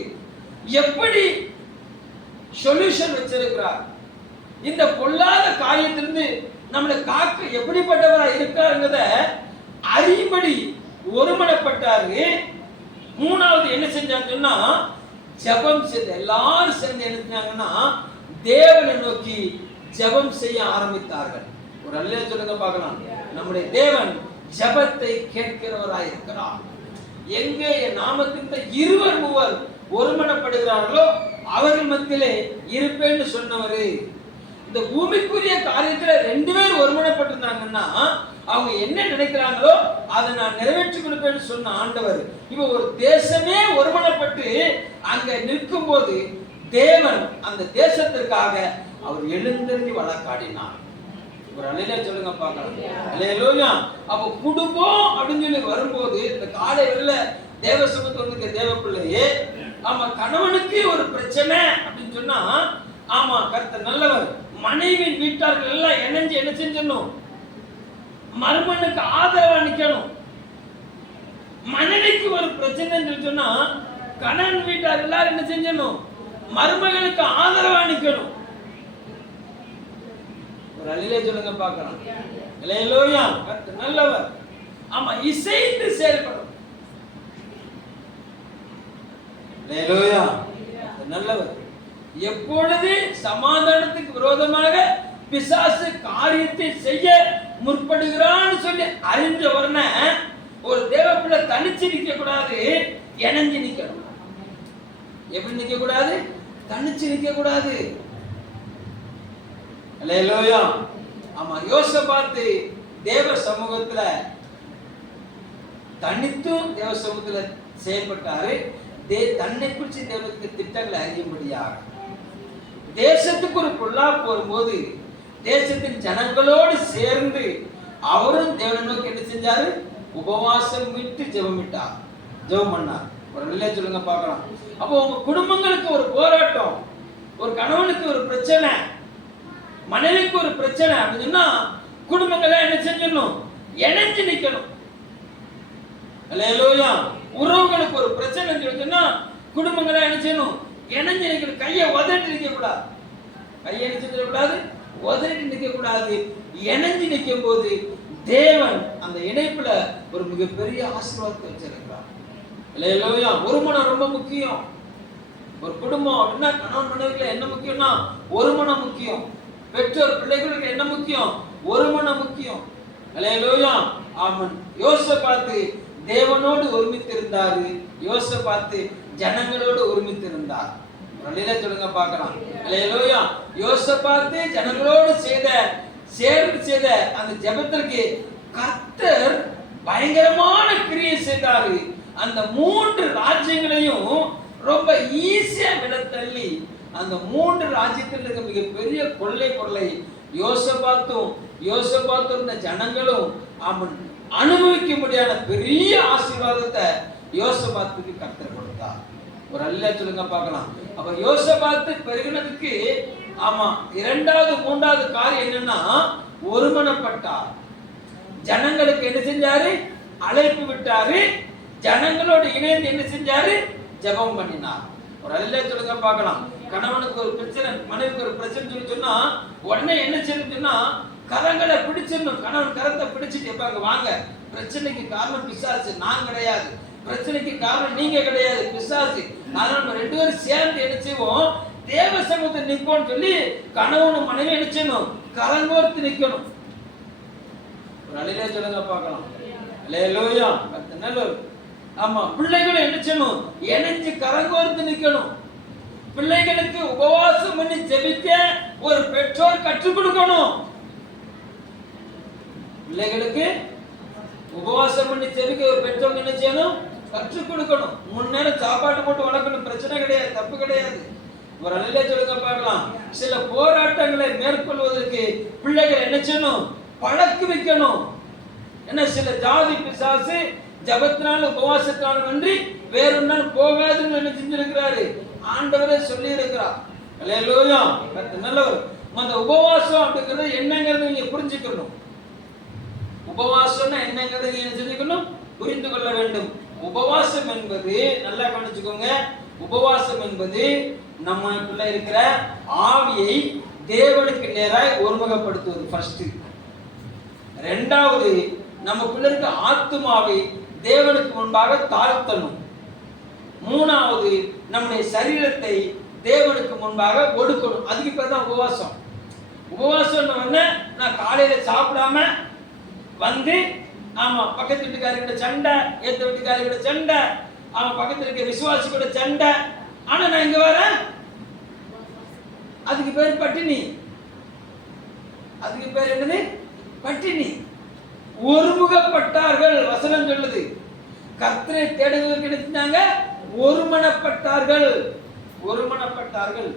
எப்படி சொல்யூஷன் வச்சிருக்கிறார், இந்த பொல்லாத காரியத்திலிருந்து நம்மளை காக்க எப்படிப்பட்டவராக இருக்காருங்கிறத அறியும்படி ஒருமனப்பட்டாரு. 3வது என்ன செஞ்சாங்கன்னா ஜெபம் செய்து எல்லாரும் சேர்ந்து என்ன செஞ்சாங்கன்னா தேவனை நோக்கி ஜெபம் செய்ய ஆரம்பித்தார்கள். ஒரு அல்லேலூயா சொல்லுங்க பார்க்கலாம். நம்முடைய தேவன் ஜெபத்தை கேட்கிறவராய் இருக்கிறார். எங்கே என் நாமத்தின் 2-3 ஒருமனப்படுகிறார்களோ அவர்கள் மத்தியிலே இருப்பேன்னு சொன்னவரு. இந்த பூமிக்குரிய காரியத்துல 2 பேர் ஒருமனப்பட்டிருந்தாங்கன்னா அவங்க என்ன நினைக்கிறாங்களோ அதை நான் நிறைவேற்றி கொடுப்பேன்னு சொன்ன ஆண்டவர் இப்ப ஒரு தேசமே ஒருமனப்பட்டு அங்க நிற்கும் போது தேவன் அந்த தேசத்திற்காக அவர் எழுந்தருளி வழக்காடினார். ஒரு அல்லேலூயா சொல்லுங்க பார்க்கலாம். அல்லேலூயா. அப்ப குடும்பம் அப்படின்னு சொல்லி வரும்போது இந்த காலையில தேவ சமூகத்துல வந்து தேவ பிள்ளையே ஆமா கணவனுக்கு ஒரு பிரச்சனை அப்படின்னு சொன்னா ஆமா கர்த்தர் நல்லவர். மனைவியின் வீட்டார்கள் எல்லாம் இணைஞ்சு என்ன செஞ்சணும், மருமனுக்கு ஆதரவா நிக்கணும். மனைவிக்கு ஒரு பிரச்சனைன்னு சொன்னா கணவன் வீட்டார் எல்லாரும் என்ன செஞ்சணும், மருமகளுக்கு ஆதரவா நிக்கணும். ஒரு அல்லேலூயா சொல்லுங்க பார்க்கலாம். அல்லேலூயா. கர்த்தர் நல்லவர். ஆமா இசைந்து செயல்படும். அல்லேலூயா. நல்லவர். எப்பொழுது சமாதானத்துக்கு விரோதமாக பிசாசு காரியத்தை செய்ய முற்படுகிறான்னு சொல்லி அறிஞ்ச உடனே ஒரு தேவப்பிள்ளை தனிச்சு நிக்க கூடாது, இணைஞ்சு நிக்கணும். எப்படி நிக்க கூடாது? தனிச்சு நிக்க கூடாது. அல்லேலூயா. ஆமா, யோசபாத்து தேவ சமூகத்துல தனித்தும் தேவ சமூகத்துல செயல்பட்டாரு. தன்னை குறிச்சு தேவனுக்கு திட்டங்களை அறியும்படியாக. தேசத்துக்கு ஒரு பொல்லாப்பு வரும்போது தேசத்தின் ஜனங்களோடு சேர்ந்து அவரும் தேவனை நோக்கி என்ன செஞ்சாரு? உபவாசம் விட்டு ஜெபமிட்டார், ஜெபம் பண்ணார். ஒரு நிலையை சொல்லுங்க பார்க்கலாம். அப்போ உங்க குடும்பங்களுக்கு ஒரு போராட்டம், ஒரு கணவனுக்கு ஒரு பிரச்சனை, மனைவிக்கு ஒரு பிரச்சனை அப்படின்னா குடும்பங்களை என்ன செஞ்சிடணும்? இணைஞ்சு நிக்கணும். அல்லேலூயா. உறவுகளுக்கு ஒரு பிரச்சனை இருக்குன்னா குடும்பங்களை என்ன செய்யணும்? இணைஞ்சு நிக்கணும். கையை உதறிட்டு நிக்க கூடாது, கையை என்ன செஞ்சிட கூடாது? உதறிட்டு நிக்க கூடாது. இணைஞ்சு நிற்கும் போது தேவன் அந்த இணைப்புல ஒரு மிகப்பெரிய ஆசீர்வாதத்தை வச்சிருக்கிறார். அல்லேலூயா. ஒரு மனம் ரொம்ப முக்கியம். ஒரு குடும்பம் அப்படின்னா கணவன் மனைவிக்கு என்ன முக்கியம்னா ஒரு மனம் முக்கியம். பெற்றோர் பிள்ளைகளுக்கு என்ன முக்கியம்? ஒரு மனம் முக்கியம். அல்லேலூயா. ஆமென். யோசபாத்து தேவனோடு ஒருமித்திருந்தாரு, யோசபாத்து ஜனங்களோடு ஒருமித்திருந்தார். வழியில சொல்லுங்க பார்க்கலாம். அல்லேலூயா. யோசபாத்து ஜனங்களோடு சேர்ந்து அந்த ஜெபத்திற்கு கர்த்தர் பயங்கரமான கிரியை செய்தாரு. அந்த 3 ராஜ்யங்களையும் ரொம்ப ஈஸியா விட தள்ளி அந்த 3 ராஜ்யத்தில் இருக்க மிகப்பெரிய கொள்ளை பொருளை யோசபாத்தும் இருந்த ஜனங்களும் அவன் அனுபவிக்க முடியாத பெரிய ஆசீர்வாதத்தை யோசபாத்துக்கு கர்த்தர் கொடுத்தார். ஒரு அல்ல சொல்லுங்க பார்க்கலாம். அப்ப யோசபாத்து பெருகினதுக்கு ஆமா 2வது 3வது காரியம் என்னன்னா ஒருமனப்பட்டார். ஜனங்களுக்கு என்ன செஞ்சாரு? அழைப்பு விட்டாரு. ஜனங்களோடு இணைந்து என்ன செஞ்சாரு? ஜெபம் பண்ணினார். ஒரு அல்ல சொல்லுங்க பார்க்கலாம். கணவனுக்கு ஒரு பிரச்சனை, மனைவிக்கு ஒரு பிரச்சனை சொன்னா உடனே என்ன செய்யணும்னா கரங்களை பிடிச்சிடணும். கணவன் கரத்தை பிடிச்சிட்டு எப்பாங்க வாங்க, பிரச்சனைக்கு காரணம் பிசாசு, நான் கிடையாது. பிரச்சனைக்கு காரணம் நீங்க கிடையாது, பிசாசு. அதனால நம்ம 2 பேரும் சேர்ந்து என்ன செய்வோம்? தேவ சமூகத்தை நிற்போம்னு சொல்லி கணவனும் மனைவி என்ன செய்யணும்? கரங்கோர்த்து நிக்கணும். ஒரு அலையில சொல்லுங்க பார்க்கலாம். அல்லேலூயா. நல்லது. ஆமா, பிள்ளைகளும் என்ன செய்யணும்? இணைஞ்சு கரங்கோர்த்து நிக்கணும். பிள்ளைகளுக்கு உபவாசம் பண்ணி ஜெபிக்க ஒரு பெற்றோர் கற்றுக் கொடுக்கணும். பிள்ளைகளுக்கு உபவாசம் பண்ணி ஜெபிக்க ஒரு பெற்றோர் என்ன செய்யணும்? கற்றுக் கொடுக்கணும். 3 நேரம் சாப்பாடு போட்டு வளர்க்கணும், பிரச்சனை கிடையாது, தப்பு கிடையாது. ஒரு அலையில சொல்லுங்க பார்க்கலாம். சில போராட்டங்களை மேற்கொள்வதற்கு பிள்ளைகள் என்ன செய்யணும்? பழக்க வைக்கணும். என்ன சில ஜாதி பிசாசு ஜபத்தினால உபவாசத்தினால நன்றி வேறொன்னால் போகாதுன்னு என்ன செஞ்சிருக்கிறாரு? ஆண்டவரே சொல்லி இருக்கிறார். அல்லேலூயா. நல்லவர். அந்த உபவாசம் அப்படிங்கிறது என்னங்கிறது நீங்க புரிஞ்சுக்கணும். உபவாசம்னா என்னங்கிறது நீங்க செஞ்சுக்கணும், புரிந்து கொள்ள வேண்டும். உபவாசம் என்பது நல்லா கவனிச்சுக்கோங்க. உபவாசம் என்பது நமக்குள்ள இருக்கிற ஆவியை தேவனுக்கு நேராய் ஒருமுகப்படுத்துவது ஃபர்ஸ்ட். 2வது நமக்குள்ள இருக்க ஆத்துமாவை தேவனுக்கு முன்பாக தாழ்த்தணும். 3வது நம்முடைய சரீரத்தை தேவனுக்கு முன்பாக ஒடுக்கணும். அதுக்கு பேர் தான் உபவாசம். உபவாசம் நான் காலையில சாப்பிடாம வந்து ஆமா பக்கத்து வீட்டுக்காரர்கிட்ட சண்டை, ஏத்த வீட்டுக்காரர்கிட்ட சண்டை, அவன் பக்கத்துல இருக்க விசுவாசி கூட சண்டை, ஆனா நான் இங்க வரேன், அதுக்கு பேர் பட்டினி. அதுக்கு பேர் என்னது? பட்டினி. ஒருமுகப்பட்டார்கள் வசனம் சொல்லுது. கர்த்தரை தேடுவதற்கு என்ன செஞ்சாங்க? ஒருமனப்பட்டார்கள். ஒருமனப்பட்டார்கள்.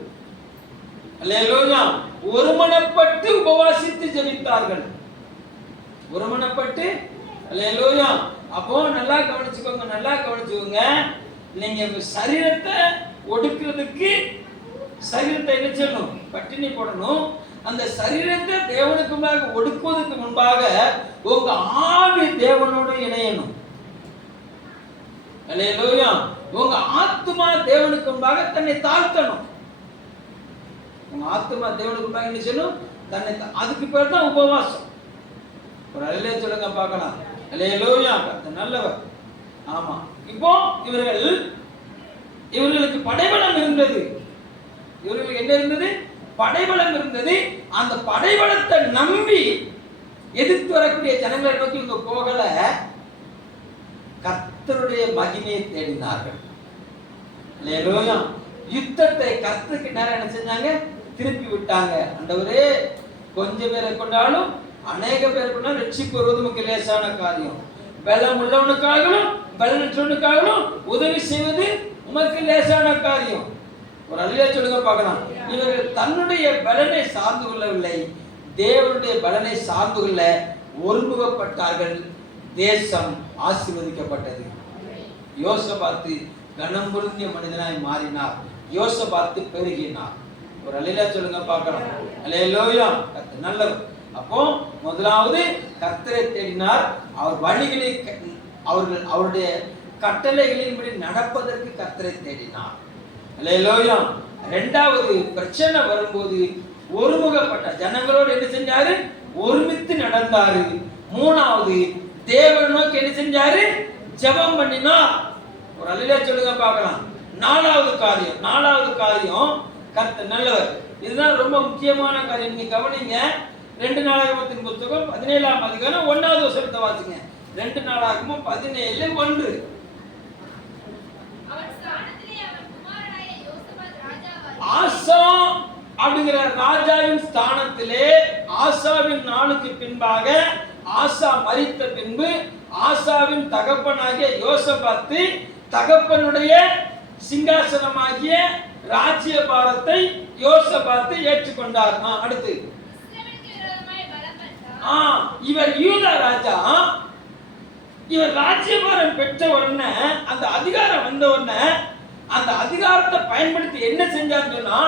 அல்லேலூயா. ஒருமனப்பட்டு உபவாசித்து ஜெபித்தார்கள். ஒருமனப்பட்டு. அல்லேலூயா. அப்போ நல்லா கவனிச்சுக்கோங்க, நல்லா கவனிச்சுக்கோங்க. நீங்க சரீரத்தை ஒடுக்கிறதுக்கு சரீரத்தை என்ன செய்யணும்? பட்டினி போடணும். அந்த சரீரத்தை தேவனுக்கு முன்பாக ஒடுக்குவதற்கு முன்பாக உங்க ஆவி தேவனோடு இணையணும். அல்லேலூயா. உங்க ஆத்துமா தேவனுக்கு முன்பாக தன்னை தாழ்த்தணும். உங்க ஆத்துமா தேவனுக்கு முன்பாக என்ன செய்யணும்? தன்னை. அதுக்கு பேர் தான் உபவாசம். ஒரு அல்லேலூயா சொல்லுங்க பார்க்கலாம். அல்லேலூயா. கர்த்தர் நல்லவர். ஆமா, இப்போ இவர்களுக்கு படைபலம் இருந்தது. இவர்களுக்கு என்ன இருந்தது? படைபலம் இருந்தது. அந்த படைபலத்தை நம்பி எதிர்த்து வரக்கூடிய ஜனங்களை நோக்கி இவங்க போகல, கர்த்தருடைய மகிமையை தேடினார்கள். அல்லேலூயா. யுத்தத்தை கர்த்தருக்கு நேரம் என்ன செஞ்சாங்க? திருப்பி விட்டாங்க. ஆண்டவரே, கொஞ்சம் பேரை கொண்டாலும் அநேக பேர் கொண்டாலும் ரட்சிப்பு வருவது நமக்கு லேசான காரியம். பலம் உள்ளவனுக்காகவும் பலனற்றவனுக்காகவும் உதவி செய்வது உமக்கு லேசான காரியம். ஒரு அல்லேலூயா சொல்லுங்க பார்க்கலாம். இவர்கள் தன்னுடைய பலனை சார்ந்து கொள்ளவில்லை, தேவனுடைய பலனை சார்ந்து கொள்ள ஒருமுகப்பட்டார்கள். தேசம் ஆசீர்வதிக்கப்பட்டது. யோசபாத்து கனம் பொருந்திய மனிதனாய் மாறினார். யோசபாத்து பெருகினார். ஒரு அல்லேலூயா சொல்லுங்க பார்க்கலாம். அல்லேலூயா. கர்த்தர் நல்லவர். அப்போ முதலாவது கர்த்தரை தேடினார். அவர் வழிகளை அவருடைய கட்டளைகளின்படி நடப்பதற்கு கர்த்தரை தேடினார். அல்லேலூயா. இரண்டாவது பிரச்சனை வரும்போது ஒருமுகப்பட்ட ஜனங்களோடு என்ன செஞ்சாரு? ஒருமித்து நடந்தாரு. மூணாவது தேவனை நோக்கி என்ன செஞ்சாரு? ஜெபம் பண்ணினார். ஒரு அல்லேலூயா சொல்லுங்க பார்க்கலாம். நாலாவது காரியம் கர்த்தர் நல்லவர். இதுதான் ரொம்ப முக்கியமான காரியம். நீங்க கவனிங்க. 2 நாளாகமத்தின் புத்தகம் 17ஆம் அதிகாரம் 1வது வசனத்தை வாசிங்க. 2 நாளாகமம் 17:1. ஆசா அப்படிங்கிற ராஜாவின் ஸ்தானத்திலே ஆசாவின் நாளுக்கு பின்பாக ஆசா மரித்த பின்பு ஆசாவின் தகப்பனாகிய யோசபாத்து தகப்பனுடைய சிங்காசனமாகிய ராஜ்யபாரத்தை யோசபாத்து ஏற்றுக்கொண்டார். அடுத்து இவர் யூதா ராஜா. இவர் ராஜ்யபாரம் பெற்ற உடனே, அந்த அதிகாரம் வந்த உடனே அந்த அதிகாரத்தை பயன்படுத்தி என்ன செஞ்சார்னு சொன்னா,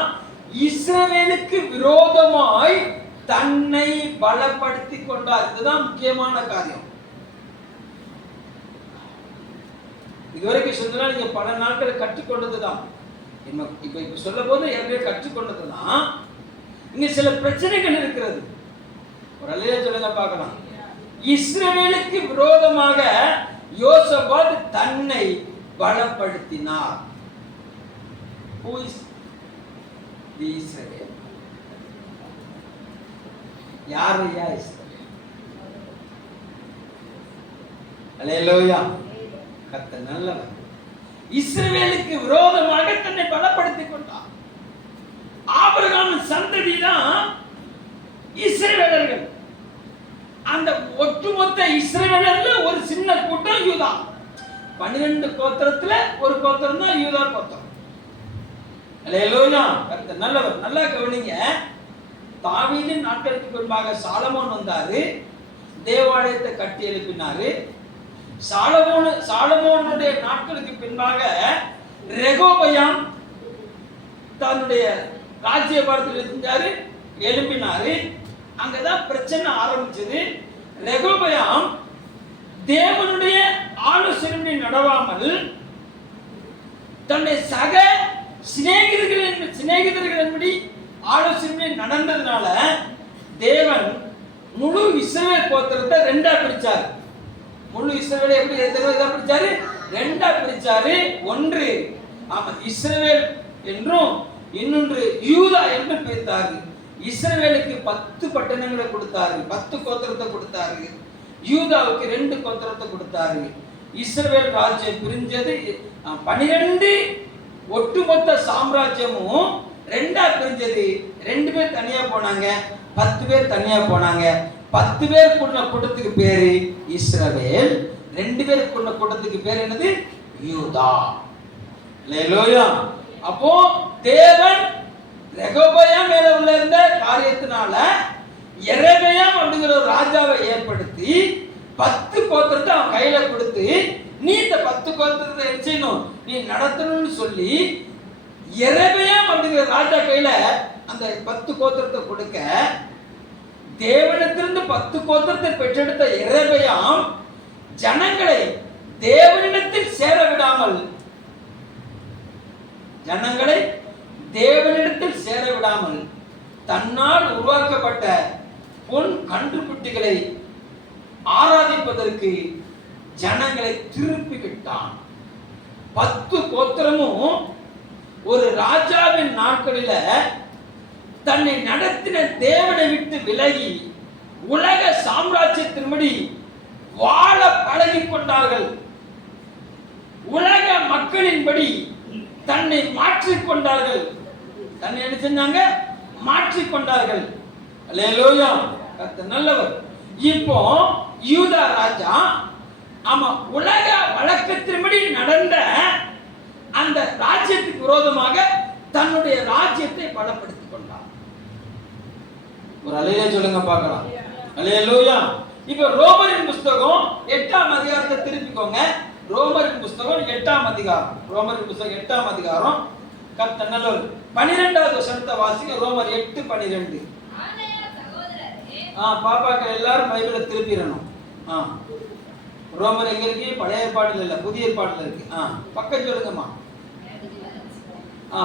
இஸ்ரவேலுக்கு விரோதமாய் தன்னை பலப்படுத்தி கொண்டார். இதுதான் முக்கியமான காரியம். இதுவரைக்கும் சொன்னா நீங்க பல நாட்கள் கற்றுக்கொண்டதுதான். இப்ப சொல்ல போது ஏற்கனவே கற்றுக்கொண்டதுதான். இங்க சில பிரச்சனைகள் இருக்கிறது. ஒரு அல்லேலூயா சொல்லுங்க பார்க்கலாம். இஸ்ரவேலுக்கு விரோதமாக யோசபாத் தன்னை பலப்படுத்தினார். Who is the Israel? யாரையா இஸ்ரவேல்? அல்லேலூயா. கர்த்தர் நல்லவர். இஸ்ரவேலுக்கு விரோதமாக தன்னை பலப்படுத்திக் கொண்டார். ஆபிரகாமின் சந்ததி தான் இஸ்ரவேலர்கள். அந்த ஒட்டுமொத்த இஸ்ரவேலர்ல ஒரு சின்ன கூட்டம் யூதா. 12 கோத்திரத்துல ஒரு கோத்திரம் தான் யூதா கோத்திரம். அல்லேலூயா. கர்த்தர் நல்லவர். நல்லா கவனிங்க. தாவீதின் நாட்களுக்கு பின்பாக சாலமோன் வந்தாரு, தேவாலயத்தை கட்டி எழுப்பினாரு. சாலமோனுடைய நாட்களுக்கு பின்பாக ரெகோபயாம் தன்னுடைய ராஜ்யபாரத்தில் செஞ்சாரு, எழுப்பினாரு. அங்கதான் பிரச்சனை ஆரம்பிச்சது. ரெகோபயாம் தேவனுடைய ஆலோசனை நடவாமல் தன்னுடைய சக சிநேகிதர்களின்படி ஆலோசனை நடந்ததுனால தேவன் முழு இஸ்ரவேல் கோத்திரத்தை 2ஆ பிரிச்சார். முழு இஸ்ரவேலை எப்படி பிரிச்சாரு? 2ஆ பிரிச்சாரு. ஒன்று இஸ்ரவேல் என்றும் இன்னொன்று யூதா என்று பிரித்தாரு. இஸ்ரவேலுக்கு 10 பட்டணங்களை கொடுத்தாரு, 10 கோத்திரத்தை கொடுத்தாரு. யூதாவுக்கு 2 கோத்திரத்தை கொடுத்தாரு. இஸ்ரவேல் ராஜ்யம் பிரிஞ்சது. 12 ஒட்டுமொத்த சாம்ராஜ்யமும் 2ஆ பிரிஞ்சது. 2 பேர் தனியா போனாங்க, 10 பேர் தனியா போனாங்க. 10 பேர் கூடின கூட்டத்துக்கு பேரு இஸ்ரவேல். 2 பேர் கூடின கூட்டத்துக்கு பேர் என்னது? யூதா. அல்லேலூயா. அப்போ தேவன் ரெகோபயாம் மேல உள்ள இருந்த காரியத்தினால எரேமியாம் அப்படிங்கிற ஒரு ராஜாவை ஏற்படுத்தி 10 கோத்திரத்தை அவன் கையில கொடுத்து, நீ இந்த 10 கோத்திரத்தை என்ன செய்யணும், நீ நடத்தணும்னு சொல்லி எரேமியாம் அப்படிங்கிற ராஜா கையில அந்த 10 கோத்திரத்தை கொடுக்க, தேவனிடத்திலிருந்து 10 கோத்திரத்தை பெற்றெடுத்த எரேமியாம் ஜனங்களை தேவனிடத்தில் சேர விடாமல் தன்னால் உருவாக்கப்பட்ட பொன் கன்றுக்குட்டிகளை ஆராதிப்பதற்கு ஜனங்களை திருப்பி விட்டான். 10 கோத்திரமும் ஒரு ராஜாவின் நாட்களில தன்னை நடத்தின தேவனை விட்டு விலகி உலக சாம்ராஜ்யத்தின்படி வாழ பழகி கொண்டார்கள். உலக மக்களின்படி தன்னை மாற்றிக்கொண்டார்கள். தன்னை என்ன செஞ்சாங்க? மாற்றிக்கொண்டார்கள். அல்லேலூயா, கர்த்தர் நல்லவர். இப்போ யூதா ராஜா ஆமா உலக வழக்கத்தின்படி நடந்த அந்த ராஜ்யத்துக்கு விரோதமாக தன்னுடைய ராஜ்யத்தை பலப்படுத்திக் கொண்டார். ஒரு அல்லேலூயா சொல்லுங்க பார்க்கலாம். அல்லேலூயா. இப்ப ரோமரின் புஸ்தகம் 8ஆம் அதிகாரத்தை திருப்பிக்கோங்க. ரோமரின் புஸ்தகம் 8ஆம் அதிகாரம். ரோமரின் புஸ்தகம் 8ஆம் அதிகாரம் கர்த்தர் நல்லவர். 12வது வசனத்தை வாசிங்க. ரோமர் 8:12. பாப்பாக்கள் எல்லாரும் பைபிளை திருப்பிடணும். ரோமர் எங்க இருக்கு? பழைய ஏற்பாடுல இல்ல, புதிய ஏற்பாடுல இருக்கு. பக்கம் சொல்லுங்கம்மா.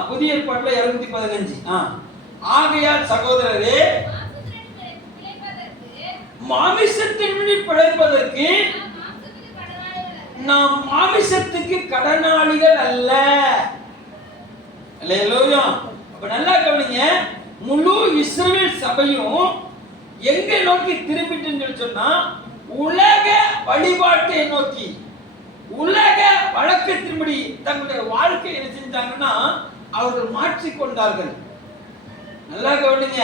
புதிய ஏற்பாடுல 215. ஆகையால் சகோதரரே, மாமிசத்தின்படி பிழைப்பதற்கு நாம் மாமிசத்துக்கு கடனாளிகள் அல்ல. அல்லேலூயா. அப்ப நல்லா கவனிங்க. முழு இஸ்ரவேல் சபையும் எங்க நோக்கி திரும்பிட்டுன்னு சொன்னா உலக வழிபாட்டை நோக்கி, உலக வழக்கத்தின்படி தங்களுடைய வாழ்க்கை என்ன செஞ்சாங்கன்னா அவர்கள் மாற்றிக்கொண்டார்கள். நல்லா கவனிங்க.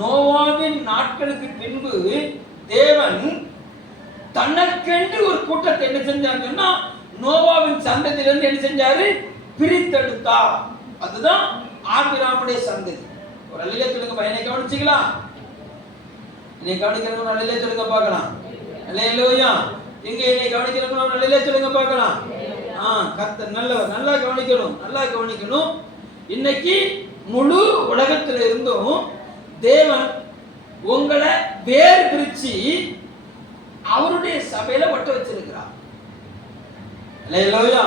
நோவாவின் நாட்களுக்கு பின்பு தேவன் தனக்கென்று ஒரு கூட்டத்தை என்ன செஞ்சாங்கன்னா நோவாவின் சந்ததியிலிருந்து என்ன செஞ்சாரு? பிரித்தெடுத்தார். அதுதான் ஆபிரகாமுடைய சந்ததி. ஒரு அல்லேலூயா சொல்லுங்க. பையனை கவனிச்சீங்களா? என்னை கவனிக்கிறவங்க அல்லேலூயா சொல்லுங்க பார்க்கலாம். அல்லேலூயா. எங்க என்னை கவனிக்கிறவங்க அல்லேலூயா சொல்லுங்க பார்க்கலாம். கர்த்தர் நல்லவர். நல்லா கவனிக்கணும், நல்லா கவனிக்கணும். இன்னைக்கு முழு உலகத்துல இருந்தும் தேவன் உங்களை வேறு பிரிச்சு அவருடைய சபையில ஒட்ட வச்சிருக்கிறார். அல்லேலூயா.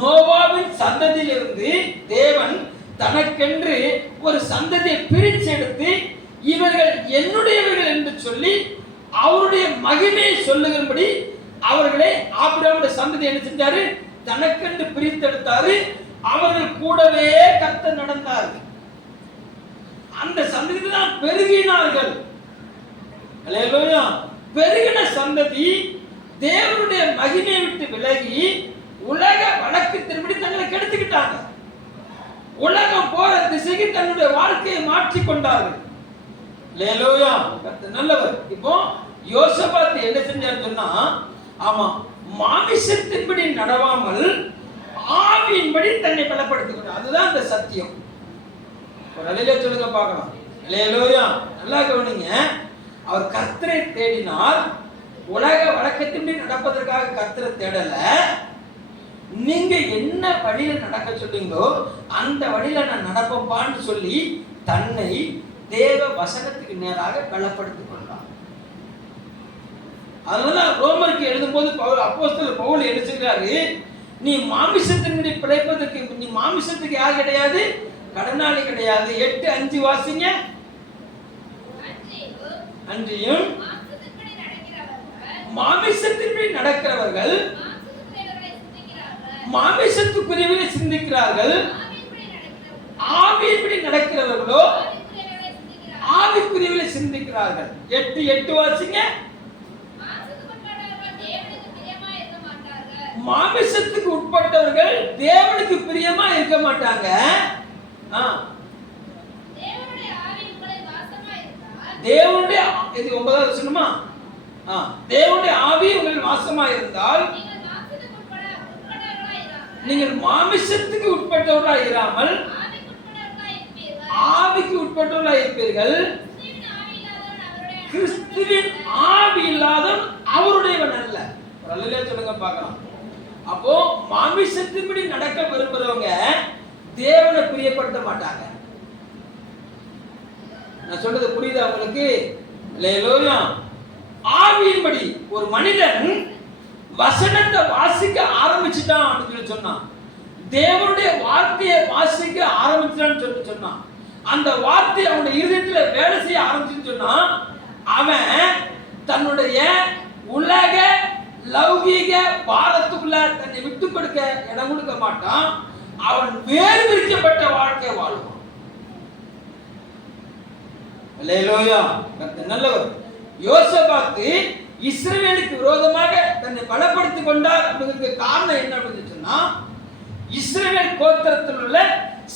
நோவாவின் சந்ததியிலிருந்து தேவன் தனக்கென்று ஒரு சந்ததியை பிரிச்சு எடுத்து இவர்கள் என்னுடையவர்கள் என்று சொல்லி அவருடைய மகிமையை சொல்லுகிறபடி அவர்களை ஆபிரகாமுடைய சந்ததி என்ன செஞ்சாரு? தனக்கென்று பிரித்தெடுத்தாரு. அவர்கள் கூடவே கர்த்தர் நடந்தார்கள். அந்த சந்ததி தான் பெருகினார்கள். அல்லேலூயா. பெருகின சந்ததி தேவனுடைய மகிமையை விட்டு விலகி உலக வழக்கத்தின்படி தங்களை கெடுத்துக்கிட்டாங்க. உலகம் போற திசைக்கு தன்னுடைய வாழ்க்கையை மாற்றிக் கொண்டார்கள். அல்லேலூயா, கர்த்தர் நல்லவர். இப்போ யோசபாத் என்ன செஞ்சார் சொன்னா, ஆமா மாமிசத்தின்படி நடவாமல் ஆவியின்படி தன்னை பலப்படுத்திக் கொண்டார். அதுதான் அந்த சத்தியம். ஒரு அல்லேலூயா சொல்லுங்க பார்க்கலாம். அல்லேலூயா. நல்லா கவனிங்க. அவர் கர்த்தரை தேடினால் உலக வழக்கத்தின்படி நடப்பதற்காக கர்த்தரை தேடல. நீங்க என்ன வழியில நடக்க சொல்றீங்களோ அந்த வழியில நான் நடப்பேன்னு சொல்லி தன்னை தேவ வசனத்துக்கு நேராக பலப்படுத்திக் கொண்டார். அதனால ரோமருக்கு எழுதும் போது அப்போஸ்தலர் பவுல் என்ன சொல்றாரு? நீ மாமிசத்தின்படி பிழைப்பதற்கு, நீ மாமிசத்துக்கு யார் கிடையாது? கடனாளி கிடையாது. 8:5 வாசிங்க. அன்றியும் மாமிசத்தின்படி நடக்கிறவர்கள் மாமிசத்துக்குரியவரை சிந்திக்கிறார்கள், ஆவியின்படி நடக்கிறவர்களோ ஆவிக்குரியவரை சிந்திக்கிறார்கள். 8:8 வாசிங்க. மாமிசத்துக்கு உட்பட்டவர்கள் தேவனுக்கு பிரியமா இருக்க மாட்டாங்க. தேவனுடைய இது 9வது வசனமா? தேவனுடைய ஆவி உங்கள் வாசமா இருந்தால் நீங்கள் மாமிசத்துக்கு உட்பட்டவர்களாக இராமல் ஆவிக்கு உட்பட்டவர்களாக இருப்பீர்கள். கிறிஸ்துவின் ஆவி இல்லாதவன் அவருடையவன் அல்ல. ஒரு அல்லேலூயா சொல்லுங்க பார்க்கலாம். அப்போ மாமிசத்தின்படி நடக்க விரும்புறவங்க தேவனை பிரியப்படுத்த மாட்டாங்க. நான் சொல்றது புரியுதா உங்களுக்கு? அல்லேலூயா. ஆவியின்படி ஒரு மனிதன் வசனத்தை வாசிக்க ஆரம்பிச்சுட்டான் அப்படின்னு சொன்னா, தேவனுடைய வார்த்தையை வாசிக்க ஆரம்பிச்சான்னு சொன்னா, அந்த வார்த்தை அவனுடைய இருதயத்துல வேலை செய்ய ஆரம்பிச்சுன்னு சொன்னா, அவன் தன்னுடைய உலக லௌகீக பாரத்துக்குள்ள தன்னை விட்டு கொடுக்க இடம் கொடுக்க மாட்டான். அவன் வேறு விரிக்கப்பட்ட வாழ்க்கை வாழ்வான். அல்லேலூயா. கர்த்தர் நல்லவர். யோசபாத்து இஸ்ரவேலுக்கு விரோதமாக தன்னை பலப்படுத்திக் கொண்டார் அப்படிங்கிறதுக்கு காரணம் என்ன அப்படின்னு சொன்னா, இஸ்ரவேல் கோத்திரத்தில் உள்ள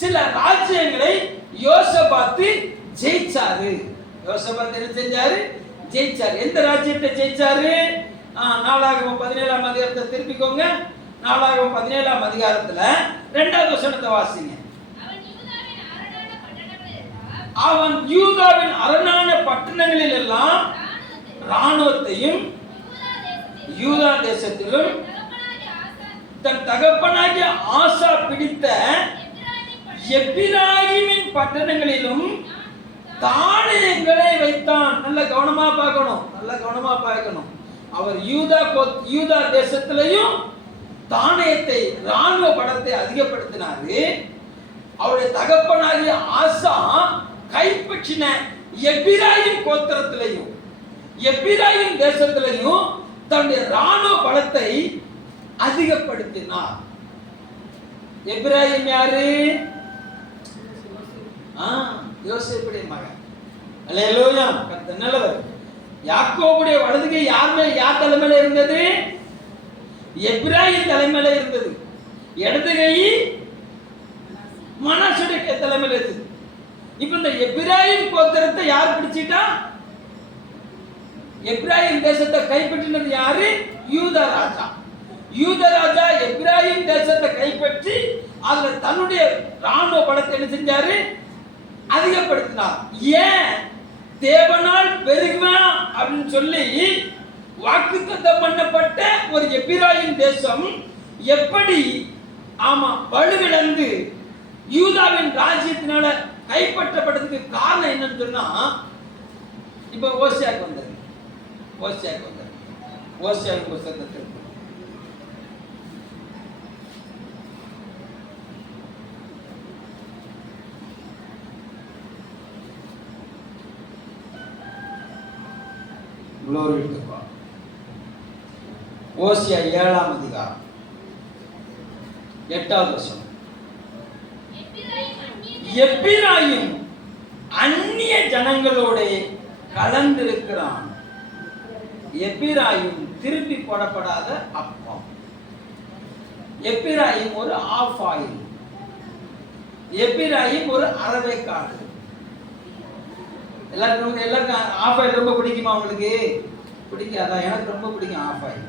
சில ராஜ்யங்களை யோசபாத்து ஜெயிச்சாரு. யோசபாத்து என்ன செஞ்சாரு? ஜெயிச்சாரு. எந்த ராஜ்யத்தை ஜெயிச்சாரு? நாளாகமம் 17ஆம் அதிகாரத்தை திருப்பிக்கோங்க. நாளாகமம் 17ஆம் அதிகாரத்துல 2வது வசனத்தை வாசிங்க. அவன் யூதாவின் அரணான பட்டணங்களில் எல்லாம் ராணுவத்தையும் யூதா தேசத்திலும் தன் தகப்பனாகிய ஆசா பிடித்த எப்பிராயிமின் பட்டணங்களிலும் தானியங்களை வைத்தான். நல்ல கவனமா பார்க்கணும், நல்ல கவனமா பார்க்கணும். அவர் யூதா தேசத்திலையும் தானியத்தை, ராணுவ படத்தை அதிகப்படுத்தினாரு. அவருடைய தகப்பனாகிய ஆசா கைப்பற்றின எப்பிராயிம் கோத்திரத்திலையும் எப்பிராயிம் தேசத்திலையும் தன்னுடைய ராணுவ பலத்தை அதிகப்படுத்தினார். எப்பிராயிம் யாரு? யோசேப்புடைய மகன். அல்லேலூயா. கர்த்தர் நல்லவர். யாக்கோபுடைய வலதுகை யார் தலைமையில இருந்தது? எப்பிராயிம் தலைமையில இருந்தது. இடது கை மனாசேயுடைய தலைமையில இருந்தது. இப்ப இந்த எப்பிராயிம் கோத்திரத்தை யார் பிடிச்சிட்டா? எப்பிராயிம் தேசத்தை கைப்பற்றினது யாரு? யூதா ராஜா. யூதா ராஜா எப்பிராயிம் தேசத்தை கைப்பற்றி அதுல தன்னுடைய ராணுவ பலத்தை என்ன செஞ்சாரு? அதிகப்படுத்தினார். ஏன்? தேவனால் பெருகுவான் அப்படின்னு சொல்லி வாக்குத்தத்தம் பண்ணப்பட்ட ஒரு எப்பிராயிம் தேசம் எப்படி வலுவிழந்து யூதாவின் ராஜ்யத்தினால கைப்பற்றப்பட்டதுக்கு காரணம் என்னன்னு சொன்னா, இப்ப ஓசியாக்கு வந்தாரு. ஓசியாவின் புத்தகத்தை ஓசியா 7ஆம் அதிகாரம் 8வது வசனம். எப்பிராயிம் அந்நிய ஜனங்களோட கலந்திருக்கிறான். எப்பிராயிம் திருப்பி போடப்படாத அப்பம். எப்பிராயிம் ஒரு ஆஃப் ஆயில். எப்பிராயிம் ஒரு அரவேக்காடு. எல்லாருக்கும் ஆஃப் ஆயில் ரொம்ப பிடிக்குமா? உங்களுக்கு பிடிக்காதா? எனக்கு ரொம்ப பிடிக்கும் ஆஃப் ஆயில்.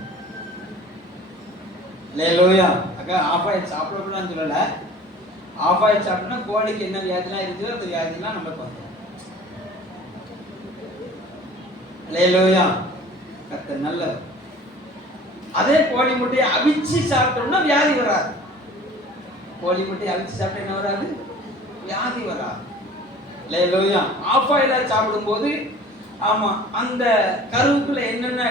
அல்லேலூயா. அக்கா ஆஃப் ஆயில் சாப்பிடக்கூடாதுன்னு சொல்லல. ஆஃப் ஆயில் சாப்பிட்டோம்னா கோழிக்கு என்ன வியாதிலாம் இருக்குதோ அந்த வியாதிலாம் நமக்கு வந்துடும். அல்லேலூயா. கர்த்தர் நல்லவர். அதே கோழி முட்டையை அவிச்சு சாப்பிட்டோம்னா வியாதி வராது. கோழி முட்டையை அவிச்சு சாப்பிட்டா என்ன வராது? வியாதி வராது. அல்லேலூயா. ஆஃப் ஆயிலா சாப்பிடும்போது அந்த கருவுக்குள்ள என்னென்ன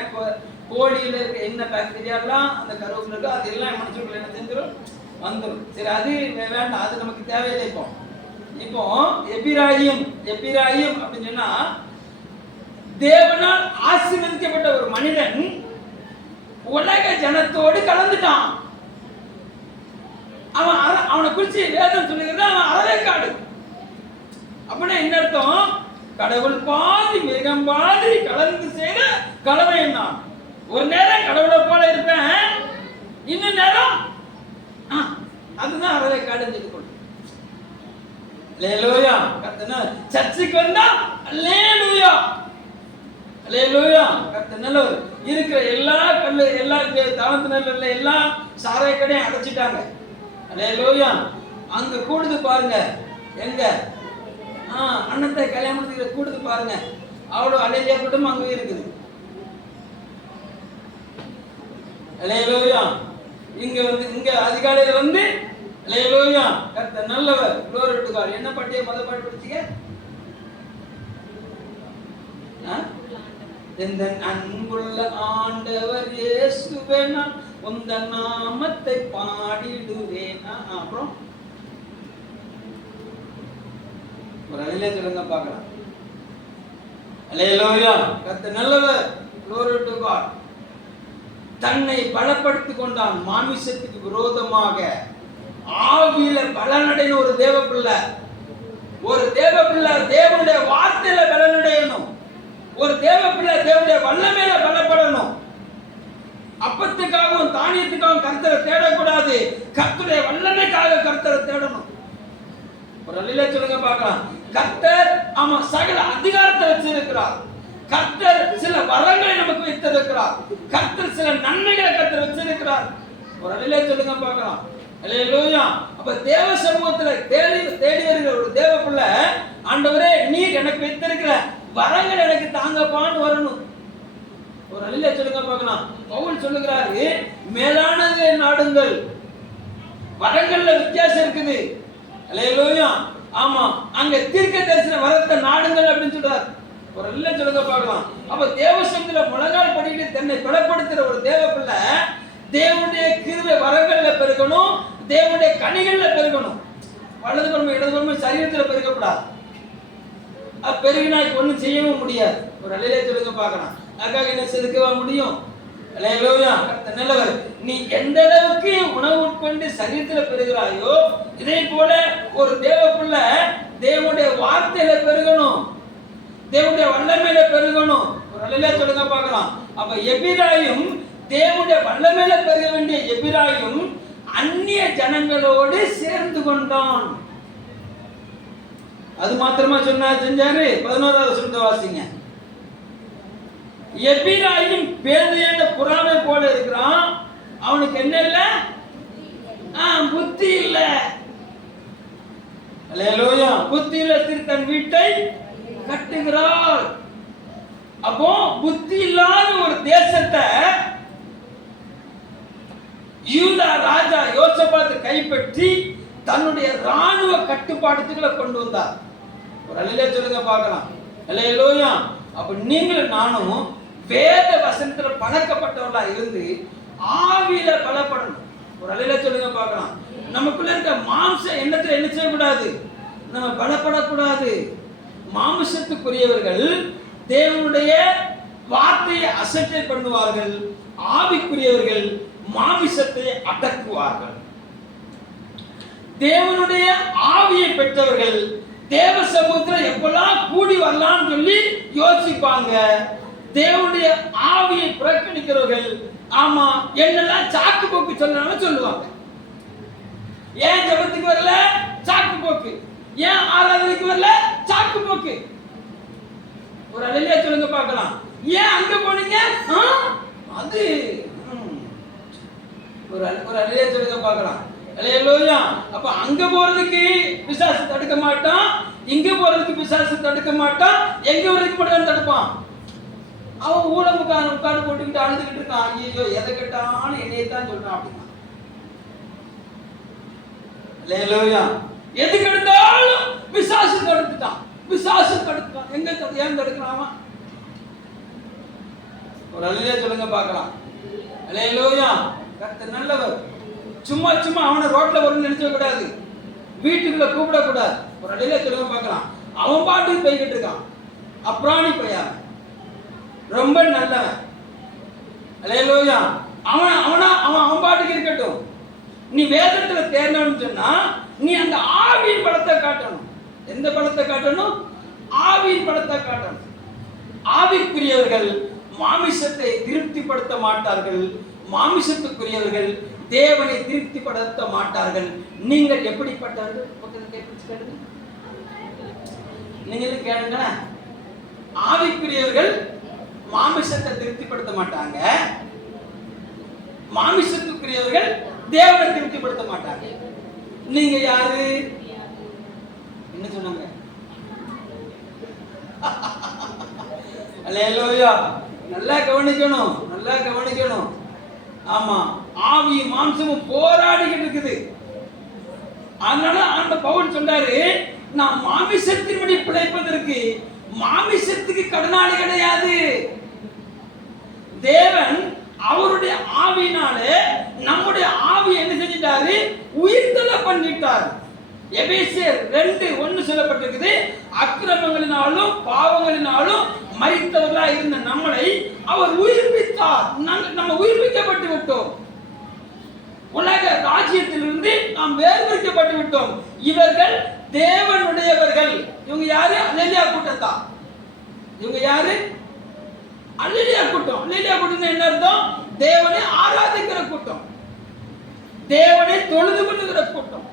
கோழியில இருக்க என்ன பாக்டீரியாலாம் அந்த கருவுக்குள்ள இருக்கோ அதெல்லாம் மனுஷனுக்குள்ள என்ன செஞ்சிடும்? வந்துடும். சரி, அது வேண்டாம், அது நமக்கு தேவையில்லை. இப்போ எப்பிராயிம் அப்படின்னு சொன்னா தேவனால் ஆசீர்வதிக்கப்பட்ட ஒரு மனிதன் உலக ஜனத்தோடு கலந்துட்டான். அவனை குறிச்சு வேதம் சொல்லுகிறது அவன் அரவேக்காடு. அப்படின்னா என்ன அர்த்தம்? கடவுள் பாதி மிருகம் பாதி கலந்து செய்த கலவை. நான் ஒரு நேரம் கடவுளை போல இருப்பேன், இன்னும் நேரம் அதுதான் அரவேக்காடுன்னு சொல்லி கொண்டு. அல்லேலூயா. கர்த்தர் சர்ச்சுக்கு வந்தா அல்லேலூயா. அல்லேலூயா. கர்த்தர் நல்லவர். இருக்கிற எல்லா தாவத்தினர்ல எல்லா சாராய கடையும் அடைச்சிட்டாங்க. அல்லேலூயா. அங்க கூடுது பாருங்க. எங்க அண்ணத்தை கல்யாணத்துக்கு கூடுது பாருங்க. அவ்வளவு அலையிலியா கூட்டம் அங்க இருக்குது. அல்லேலூயா. இங்க அதிகாலையில வந்து அல்லேலூயா. கர்த்தர் நல்லவர். glory to God. என்ன பாட்டிய முதல் பாட்டு படிச்சீங்க? இந்த அன்புள்ள ஆண்டவர் இயேசுவே நான் உந்தன் நாமத்தை பாடிடுவேன். அப்புறம் ஒரு அலையில சொல்லுங்க பார்க்கலாம். அல்லேலூயா. கர்த்தர் நல்லவர். glory to God. தன்னை பலப்படுத்திக் கொண்டான். மாமிசத்துக்கு விரோதமாக ஆவியில பலனடையணும். ஒரு தேவ பிள்ளை தேவனுடைய வார்த்தையில பலனடையணும். ஒரு தேவ பிள்ளை தேவனுடைய வல்லமையில பலப்படணும். அப்பத்துக்காகவும் தானியத்துக்காகவும் கர்த்தரை தேடக்கூடாது. கர்த்தருடைய வல்லமைக்காக கர்த்தரை தேடணும். ஒரு அல்லேலூயா சொல்லுங்க பார்க்கலாம். கர்த்தர் சகல அதிகாரத்தை வச்சிருக்கிறார். கர்த்தர் சில வரங்களை நமக்கு வைத்திருக்கிறார். கர்த்தர் சில நன்மைகளை கர்த்தர் வச்சிருக்கிறார். ஒரு அல்லேலூயா சொல்லுங்க பார்க்கலாம். அல்லேலூயா. அப்ப தேவ சமூகத்துல தேடி வருகிற ஒரு தேவ பிள்ளை, ஆண்டவரே நீர் எனக்கு வைத்திருக்கிற வரங்கள் எனக்கு தாங்கப்பான்னு வரணும். ஒரு அல்லேலூயா சொல்லுங்க பார்க்கலாம். பவுல் சொல்லுகிறாரு, மேலானதை நாடுங்கள். வரங்கள்ல வித்தியாசம் இருக்குது. அல்லேலூயா. ஆமா, அங்க தீர்க்க தரிசன வரத்தை நாடுங்கள் அப்படின்னு சொல்றாரு. ஒரு அல்லேலூயா சொல்லுங்க பார்க்கலாம். அப்ப தேவ சமூகத்துல முழங்கால் படிட்டு தன்னை பலப்படுத்துற ஒரு தேவ பிள்ளை தேவனுடைய கிருபை வரங்கள்ல பெருகணும். தேவனுடைய கனிகள்ல பெருகணும். வலதுபுறமும் இடதுபுறமும் சரீரத்துல பெருகக்கூடாது. அது பெருகினா ஒன்றும் செய்யவும் முடியாது. ஒரு அல்லேலூயா சொல்லுங்க பார்க்கலாம். அதுக்காக என்ன செதுக்கவா முடியும்? அல்லேலூயா. நல்லவர். நீ எந்த அளவுக்கு உணவு உட்கொண்டு சரீரத்துல பெருகிறாயோ, இதே போல ஒரு தேவ பிள்ளை தேவனுடைய வார்த்தையில பெருகணும். தேவனுடைய வல்லமையில பெருகணும். ஒரு அல்லேலூயா சொல்லுங்க பார்க்கலாம். அப்ப எபிராயும் தேவனுடைய வல்லமையில பெருக வேண்டிய எபிராயும் அந்நிய ஜனங்களோடு சேர்ந்து கொண்டான். அது மாத்திரமா செஞ்சாரு. 11வது வசனத்தை வாசிங்க. எபிராயும் பேதையான புறாவை போல இருக்கிறான். அவனுக்கு என்ன இல்ல? புத்தி இல்ல. அல்லேலூயா. புத்தி இல்ல, தன் வீட்டை கட்டுகிறாள். அப்போ புத்தி இல்லாத ஒரு தேசத்தை யூதா ராஜா யோசபாத் கைப்பற்றி தன்னுடைய ராணுவ கட்டுப்பாட்டுக்குள்ள கொண்டு வந்தார். ஒரு அல்லேலூயா சொல்லுங்க பார்க்கலாம். அல்லேலூயா. அப்ப நீங்களும் நானும் வேத வசனத்துல பழக்கப்பட்டவர்களா இருந்து ஆவியில பலப்படணும். ஒரு அல்லேலூயா சொல்லுங்க பார்க்கலாம். நமக்குள்ள இருக்க மாம்ச எண்ணத்துல என்ன செய்யக்கூடாது? நம்ம பலப்படக்கூடாது. மாம்சத்துக்குரியவர்கள் தேவனுடைய வார்த்தையை அசட்டை பண்ணுவார்கள். ஆவிக்குரியவர்கள் மாமிசத்தை அடக்குவார்கள். தேவனுடைய ஆவியை பெற்றவர்கள் தேவ சமூகத்தில் எப்பெல்லாம் கூடி வரலாம்னு சொல்லி யோசிப்பாங்க. தேவனுடைய ஆவியை புறக்கணிக்கிறவர்கள் ஆமா என்னெல்லாம் சாக்கு போக்கு சொல்லணும் சொல்லுவாங்க. ஏன் ஜெபத்துக்கு வரல? சாக்கு போக்கு. ஏன் ஆராதனைக்கு வரல? சாக்கு போக்கு. ஒரு அல்லேலூயா சொல்லுங்க பார்க்கலாம். ஏன் அங்க போனீங்க? அது ஒரு அல்லேலூயா சொல்லுங்க பார்க்கலாம். அல்லேலூயா. அப்ப அங்க போறதுக்கு பிசாசு தடுக்க மாட்டான், இங்க போறதுக்கு பிசாசு தடுக்க மாட்டான். எங்க வரைக்கும் மட்டும் தடுப்பான். அவன் ஊழல் உட்கார்ந்து போட்டுக்கிட்டு அழுதுகிட்டு இருக்கான். ஐயோ எதை கேட்டாலும் என்னையத்தான் சொல்றான் அப்படின்னா. அல்லேலூயா. எதுக்கு எடுத்தாலும் பிசாசு தடுத்துட்டான். எங்க ஏன் தடுக்கிறான்? ஒரு அல்லேலூயா சொல்லுங்க பார்க்கலாம். அல்லேலூயா. கர்த்தர் நல்லவர். சும்மா அவனை ரோட்ல வரும்னு நினைச்ச கூடாது. வீட்டுக்குள்ள கூப்பிட கூடாது. ஒரு அல்லேலூயா சொல்லுங்க பார்க்கலாம். அவன் பாட்டுக்கு போய்கிட்டு இருக்கான். அப்ராணி பையன், ரொம்ப நல்லவன். அல்லேலூயா. அவன் பாட்டுக்கு இருக்கட்டும். நீ வேதத்துல தேர்ந்தோன்னு சொன்னா நீ அந்த ஆவியின் பலத்தை காட்டணும். எந்த பலத்தை காட்டணும்? ஆவியின் பலத்தை காட்டணும். ஆவிக்குரியவர்கள் மாமிசத்தை திருப்திப்படுத்த மாட்டார்கள். மாமிசத்துக்குரியவர்கள் தேவனை திருப்திப்படுத்த மாட்டார்கள். நீங்கள் எப்படிப்பட்டவர்கள்? நீங்களும் கேளுங்க. ஆவிக்குரியவர்கள் மாமிசத்தை திருப்திப்படுத்த மாட்டாங்க. மாமிசத்துக்குரியவர்கள் தேவனை திருப்திப்படுத்த மாட்டாங்க. நீங்க யாரு? என்ன சொன்னாங்க? அல்லேலூயா. நல்லா கவனிக்கணும். ஆமா, ஆவியும் மாம்சமும் போராடிக்கிட்டு இருக்குது. அதனால அந்த பவுல் சொல்றாரு, நான் மாமிசத்தின்படி பிழைப்பதற்கு மாமிசத்துக்கு கடனாளி கிடையாது. தேவன் அவருடைய ஆவியினாலே நம்முடைய ஆவி என்ன செஞ்சிட்டாரு? உயிர்த்தெழ பண்ணிட்டார். எபேசியர் 2:1 சொல்லப்பட்டிருக்குது. அக்கிரமங்களினாலும் பாவங்களினாலும் மரித்தவர்களாக இருந்த நம்மளை அவர் உயிர்ப்பித்தார். நம்ம உயிர்ப்பிக்கப்பட்டு விட்டோம். உலக ராஜ்யத்திலிருந்து நாம் வேறுபடுத்தப்பட்டு விட்டோம். இவர்கள் தேவனுடையவர்கள். இவங்க யாரு? அல்லேலியா கூட்டத்தான். இவங்க யாரு? அல்லேலியா கூட்டம். அல்லேலியா கூட்டம் என்ன அர்த்தம்? தேவனை ஆராதிக்கிற கூட்டம், தேவனை தொழுது கொள்ளுகிற கூட்டம்,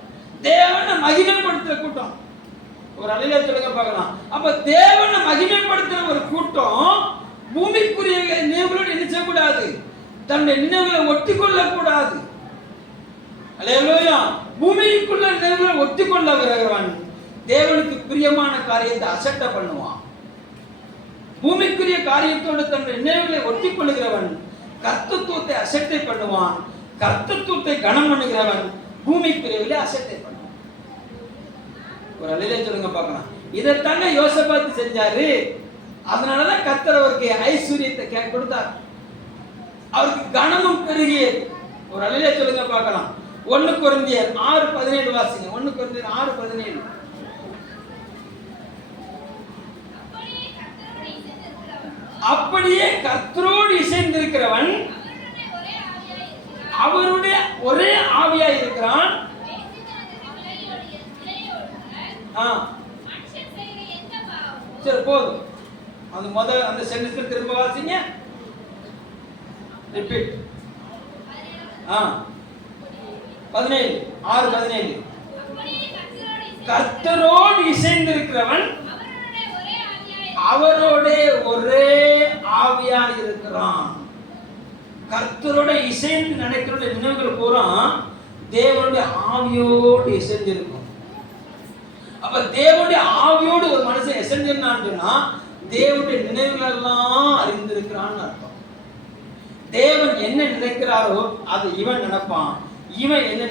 தேவனை மகிமைப்படுத்துற கூட்டம். ஒரு அல்லேலியா சொல்லுங்க பார்க்கலாம். அப்ப தேவனை மகிமைப்படுத்துற ஒரு கூட்டம் பூமிக்குரிய நினைவுகளோடு என்ன செய்யக்கூடாது? தன்னுடைய நினைவுகளை ஒட்டி கொள்ளக்கூடாது. அல்லேலூயா. பூமிக்குள்ள நினைவுகளை ஒட்டி கொள்ள வருகிறவன் தேவனுக்கு பிரியமான காரியத்தை அசட்டை பண்ணுவான். பூமிக்குரிய காரியத்தோடு தன்னுடைய நினைவுகளை ஒட்டி கொள்ளுகிறவன் கர்த்தத்துவத்தை அசட்டை பண்ணுவான். கர்த்தத்துவத்தை கனம் பண்ணுகிறவன் பூமிக்குரியவிலே அசட்டை பண்ணுவான். ஒரு அல்லேலியா சொல்லுங்க பார்க்கலாம். இதைத்தாங்க யோசபாத் செஞ்சாரு. அதனாலதான் கர்த்தர் அவருக்கு ஐஸ்வர்யத்தை கொடுத்தார். அவருக்கு கனமும் பெருகியது. ஒரு அல்லேலியா சொல்லுங்க பார்க்கலாம். 1 கொரிந்தியர் 6:17 வாசிங்க. 1 கொரிந்தியர் 6:17. அப்படியே கர்த்தரோடு இசைந்திருக்கிறவன் அவருடைய ஒரே ஆவியாய் இருக்கிறான். சரி போதும். அந்த சென்டென்ஸ் திரும்ப வாசிங்க. ரிப்பீட். 17 6:17. கர்த்தரோடு இசைந்திருக்கிறவன் அவரோட ஒரே ஆவியாய் இருக்கிறான். கர்த்தரோட இசைந்து நினைக்கிற நினைவுகள் பூரா தேவனுடைய ஆவியோடு இசைந்திருக்கும். அப்ப தேவனுடைய ஆவியோடு ஒரு மனுஷன் இசைஞ்சிருந்தான்னு சொன்னா தேவனுடைய நினைவுகள் எல்லாம் அறிந்திருக்கிறான்னு அர்த்தம். தேவன் என்ன நினைக்கிறாரோ அது இவன் நினைப்பான். இவன் என்ன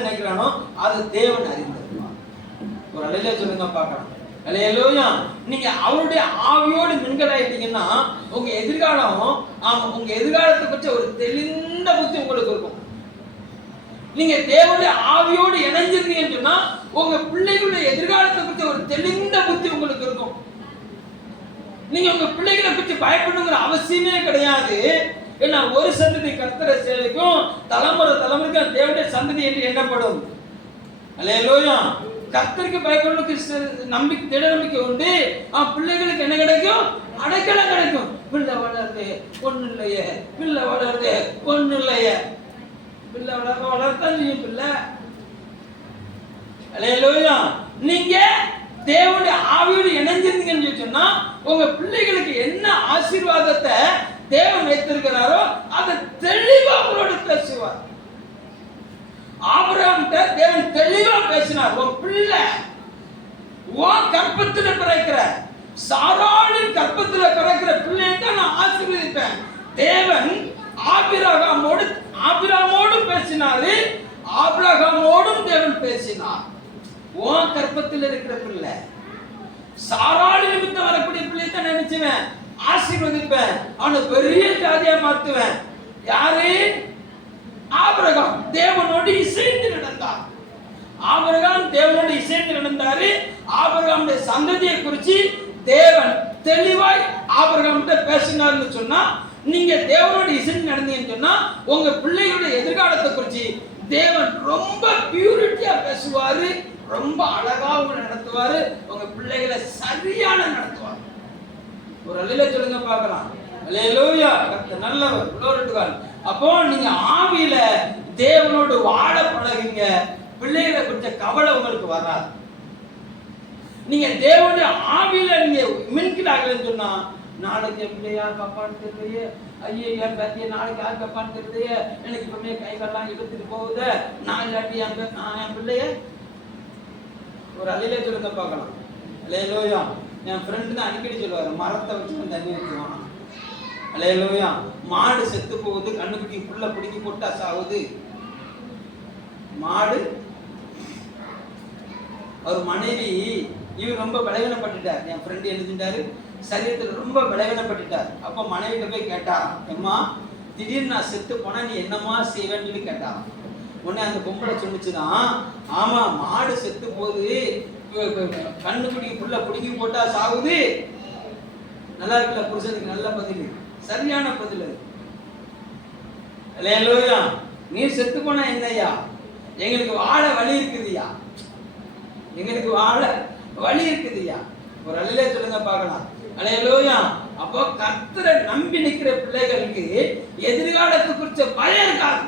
நினைக்கிறானோ அது தேவன் அறிந்திருப்பான். ஒரு அல்லேலூயா சொல்லுங்க பார்க்கலாம். அல்லேலூயா. நீங்க அவருடைய ஆவியோடு மின்கலாயிட்டீங்கன்னா உங்க எதிர்காலத்தை பற்றி ஒரு தெளிந்த புத்தி உங்களுக்கு இருக்கும். நீங்க தேவனுடைய ஆவியோடு இணைஞ்சிருந்தீங்கன்னு சொன்னா உங்க பிள்ளைகளுடைய எதிர்காலத்தை பற்றி ஒரு தெளிந்த புத்தி உங்களுக்கு இருக்கும். நீங்க உங்க பிள்ளைகளை பற்றி பயப்படணுங்கிற அவசியமே கிடையாது. ஏன்னா ஒரு சந்ததி கர்த்தரை சேவைக்கும், தலைமுறைக்கு தேவனுடைய சந்ததி என்று எண்ணப்படும். அல்லேலூயா. கர்த்தருக்கு பயப்படணுக்கு நம்பிக்கை, திட நம்பிக்கை உண்டு. பிள்ளைகளுக்கு என்ன கிடைக்கும்? அடைக்கலம் கிடைக்கும். பிள்ளை வளருது ஒண்ணு இல்லையே, பிள்ளை வளருது ஒண்ணு இல்லையே. பிள்ளை வளர்த்தான் செய்யும் பிள்ளை. அல்லேலூயா. நீங்க தேவனுடைய ஆவியோடு இணைஞ்சிருந்தீங்கன்னு சொன்னா உங்க பிள்ளைகளுக்கு என்ன ஆசீர்வாதத்தை தேவன் வைத்திருக்கிறாரோ அதை தெளிவா உங்களோட பேசுவார். ஆபிரகாம்கிட்ட தேவன் தெளிவா பேசினார். உன் பிள்ளை உன் கற்பத்தில் பிறக்கிற, சாராளின் கற்பத்தில் பிறக்கிற பிள்ளையை தான் நான் ஆசீர்வதிப்பேன். தேவன் ஆபிரகாமோடு பேசினாரு. ஆபிரகாமோடும் தேவன் பேசினார். உன் கற்பத்தில் இருக்கிற பிள்ளை, சாராளி நிமித்தம் வரக்கூடிய பிள்ளையை தான் நினைச்சுவேன் ஆசீர்வதிப்பேன். அவனை பெரிய ஜாதியா மாத்துவேன். யாரு? ஆபிரகாம் தேவனோடு இசைந்து நடந்தார். ஆபிரகாம் தேவனோடு இசைந்து நடந்தாரு. ஆபிரகாமுடைய சந்ததியை குறித்து தேவன் தெளிவாய் ஆபிரகாம்கிட்ட பேசினார்னு சொன்னா, நீங்க தேவனோடு இசைந்து நடந்தீங்கன்னு சொன்னா உங்க பிள்ளைகளுடைய எதிர்காலத்தை குறித்து தேவன் ரொம்ப பியூரிட்டியா பேசுவாரு. ரொம்ப அழகா உங்களை நடத்துவாரு. உங்க பிள்ளைகளை சரியான நடத்துவார். ஒரு அல்லேலூயா சொல்லுங்க பார்க்கலாம். அல்லேலூயா. கர்த்தர் நல்லவர். glory to God. அப்போ நீங்க ஆவியில தேவனோடு வாழ பழகுங்க. பிள்ளைகளை குறித்த கவலை உங்களுக்கு வராது. நீங்க தேவனுடைய ஆவியில நீங்க மின்கிடாங்கன்னு சொன்னா நாளைக்கு என் பிள்ளையா கப்பான்னு தெரியலையே, ஐயோ என் பேத்திய நாளைக்கு யார் கப்பான்னு தெரியலையே, எனக்கு இப்பவுமே கை கால்லாம் இழுத்துட்டு போகுது, நான் இல்லாட்டி என் பிள்ளைய. ஒரு அல்லேலூயா சொல்லுங்க பார்க்கலாம். அல்லேலூயா. என் ஃப்ரெண்டு தான் அடிக்கடி சொல்லுவாரு, மரத்தை வச்சு தண்ணி ஊற்றுவான். அல்லேலூயா. மாடு செத்து போகுது, கண்ணுக்குட்டி புள்ள பிடிக்கி போட்டா சாகுது. மாடு அவர் மனைவி இவர் ரொம்ப பலவீனப்பட்டுட்டார். என் ஃப்ரெண்டு என்ன செஞ்சாரு, சரீரத்தில் ரொம்ப பலவீனப்பட்டுட்டார். அப்போ மனைவிட்ட போய் கேட்டாராம், அம்மா திடீர்னு நான் செத்து போனா நீ என்னம்மா செய்வேன்னு சொல்லி கேட்டாராம். உடனே அந்த பொம்பளை சொன்னிச்சுதான், ஆமா மாடு செத்து போகுது, கண்ணுக்குட்டி புள்ள பிடிக்கி போட்டா சாகுது, நல்லா இருக்குல்ல? புருஷனுக்கு நல்ல பதில், சரியான பதில் அது. அல்லேலூயா. நீ செத்து போனா என்னய்யா, எங்களுக்கு வாழ வழி இருக்குதுயா, எங்களுக்கு வாழ வழி இருக்குதுயா. ஒரு அல்லேலூயா சொல்லுங்க பார்க்கலாம். அல்லேலூயா. அப்போ கர்த்தரை நம்பி நிக்கிற பிள்ளைகளுக்கு எதிர்காலத்தை குறிச்ச பயம் இருக்காது.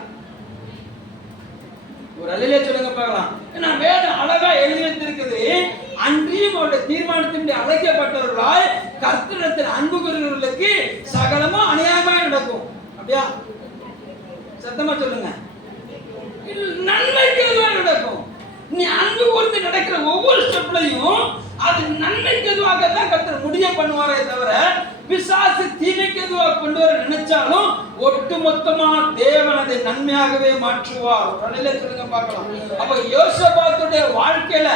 ஒரு அல்லேலூயா சொல்லுங்க பார்க்கலாம். ஏன்னா வேதம் அழகா எழுதி வைத்திருக்குது, அன்றியும் அவருடைய தீர்மானத்தின்படி அழைக்கப்பட்டவர்களாய் கர்த்தரிடத்தில் அன்பு கூறுகிறவர்களுக்கு சகலமும் அநியாயமாய் நடக்கும். அப்படியா? சத்தமா சொல்லுங்க. நன்மைக்கு எதுவாக நடக்கும். நீ அன்பு கூர்ந்து நடக்கிற ஒவ்வொரு ஸ்டெப்லையும் அது நன்மைக்கு எதுவாக தான் கர்த்தர் முடிய பண்ணுவாரே தவிர பிசாசு தீமைக்கு எதுவாக கொண்டு வர நினைச்சாலும் ஒட்டு மொத்தமா தேவன் அதை நன்மையாகவே மாற்றுவார். உடனே சொல்லுங்க பார்க்கலாம். அப்ப யோசபாத்துடைய வாழ்க்கையில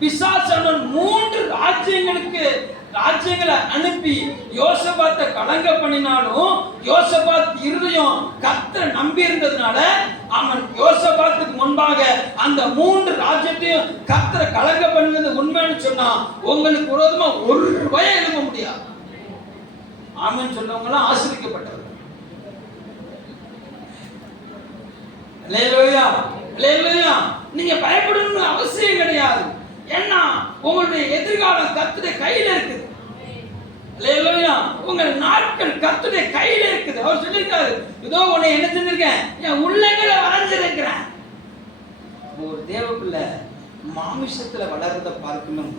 பிசாசானவன் 3 ராஜ்யங்களை அனுப்பி யோசபாத்தை கலங்க பண்ணினாலும் யோசபாத் இருதயம் கர்த்தரை நம்பி இருந்ததுனால அவன் யோசபாத்துக்கு முன்பாக அந்த 3 ராஜ்யத்தையும் கர்த்தரை கலங்க பண்ணினது உண்மைன்னு சொன்னா உங்களுக்கு விரோதமா ஒரு பயம் எழுத முடியாது. ஆமென் சொல்றவங்க எல்லாம் ஆசீர்வதிக்கப்பட்டவர்கள். அல்லேலூயா, அல்லேலூயா. நீங்க பயப்படணும்னு அவசியம் கிடையாது. ஏன்னா உங்களுடைய எதிர்காலம் கர்த்தருடைய கையில இருக்குது. அல்லேலூயா. உங்கள் நாட்கள் கர்த்தருடைய கையில இருக்குது. அவர் சொல்லிருக்காரு, இதோ உன்னை என்ன செஞ்சிருக்கேன், என் உள்ளங்களை வரைஞ்சிருக்கிறேன். ஒரு தேவ பிள்ளை மாமிசத்துல வளர்றத பார்க்கணும்,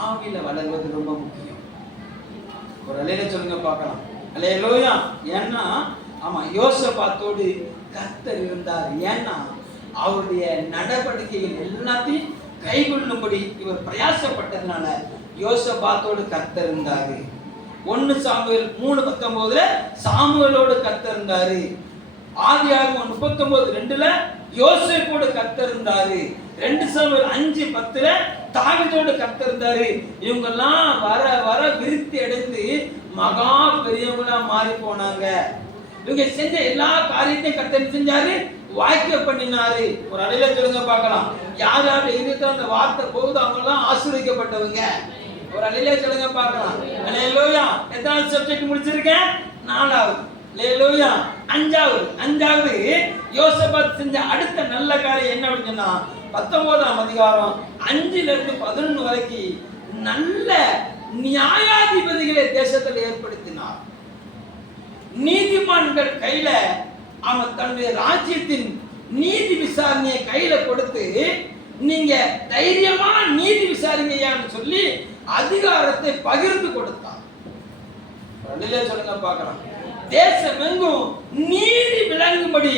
ஆவியில வளர்வது ரொம்ப முக்கியம். ஒரு அல்லேலூயா சொல்லுங்க பார்க்கலாம். அல்லேலூயா. ஏன்னா ஆமா யோசபாத்தோடு கர்த்தர் இருந்தார். ஏன்னா அவருடைய நடவடிக்கைகள் எல்லாத்தையும் கைகொள்ளும்படி இவர் பிரயாசப்பட்டதுனால யோசபாத்தோடு கர்த்தர் இருந்தாரு. 1 சாமுவேல் 3:19 சாமுவேலோடு கர்த்தர் இருந்தாரு. ஆதியாகமம் 39:2 யோசேப்போடு கர்த்தர் இருந்தாரு. 2 சாமுவேல் 5:10 தாவீதோடு கர்த்தர் இருந்தாரு. இவங்க எல்லாம் வர வர விருத்தி அடைந்து மகா பெரியவங்களா மாறி போனாங்க. இவங்க செஞ்ச எல்லா காரியத்தையும் கர்த்தர் செஞ்சாரு, வாய்க்க பண்ணினாரு. ஒரு அடையில சொல்லுங்க பார்க்கலாம். யார் யார் இருக்கிற அந்த வார்த்தை போகுது அவங்க எல்லாம் ஆசீர்வதிக்கப்பட்டவங்க. ஒரு அடையில சொல்லுங்க பார்க்கலாம். அல்லேலூயா. எத்தனாவது சப்ஜெக்ட் முடிச்சிருக்கேன்? 4வது. அல்லேலூயா. 5வது யோசபாத் செஞ்ச அடுத்த நல்ல காரியம் என்ன அப்படின்னு சொன்னா 19ஆம் அதிகாரம் 5-11 வரைக்கும் நல்ல நியாயாதிபதிகளை தேசத்தில் ஏற்படுத்தினார். நீதிமான்கள் கையில அவன் தன்னுடைய ராஜ்யத்தின் நீதி விசாரணையை கையில கொடுத்து நீங்க தைரியமா நீதி விசாரிங்கன்னு சொல்லி அதிகாரத்தை பகிர்ந்து கொடுத்தார். சொல்லுங்க பார்க்கலாம். தேசம் எங்கும் நீதி விளங்கும்படி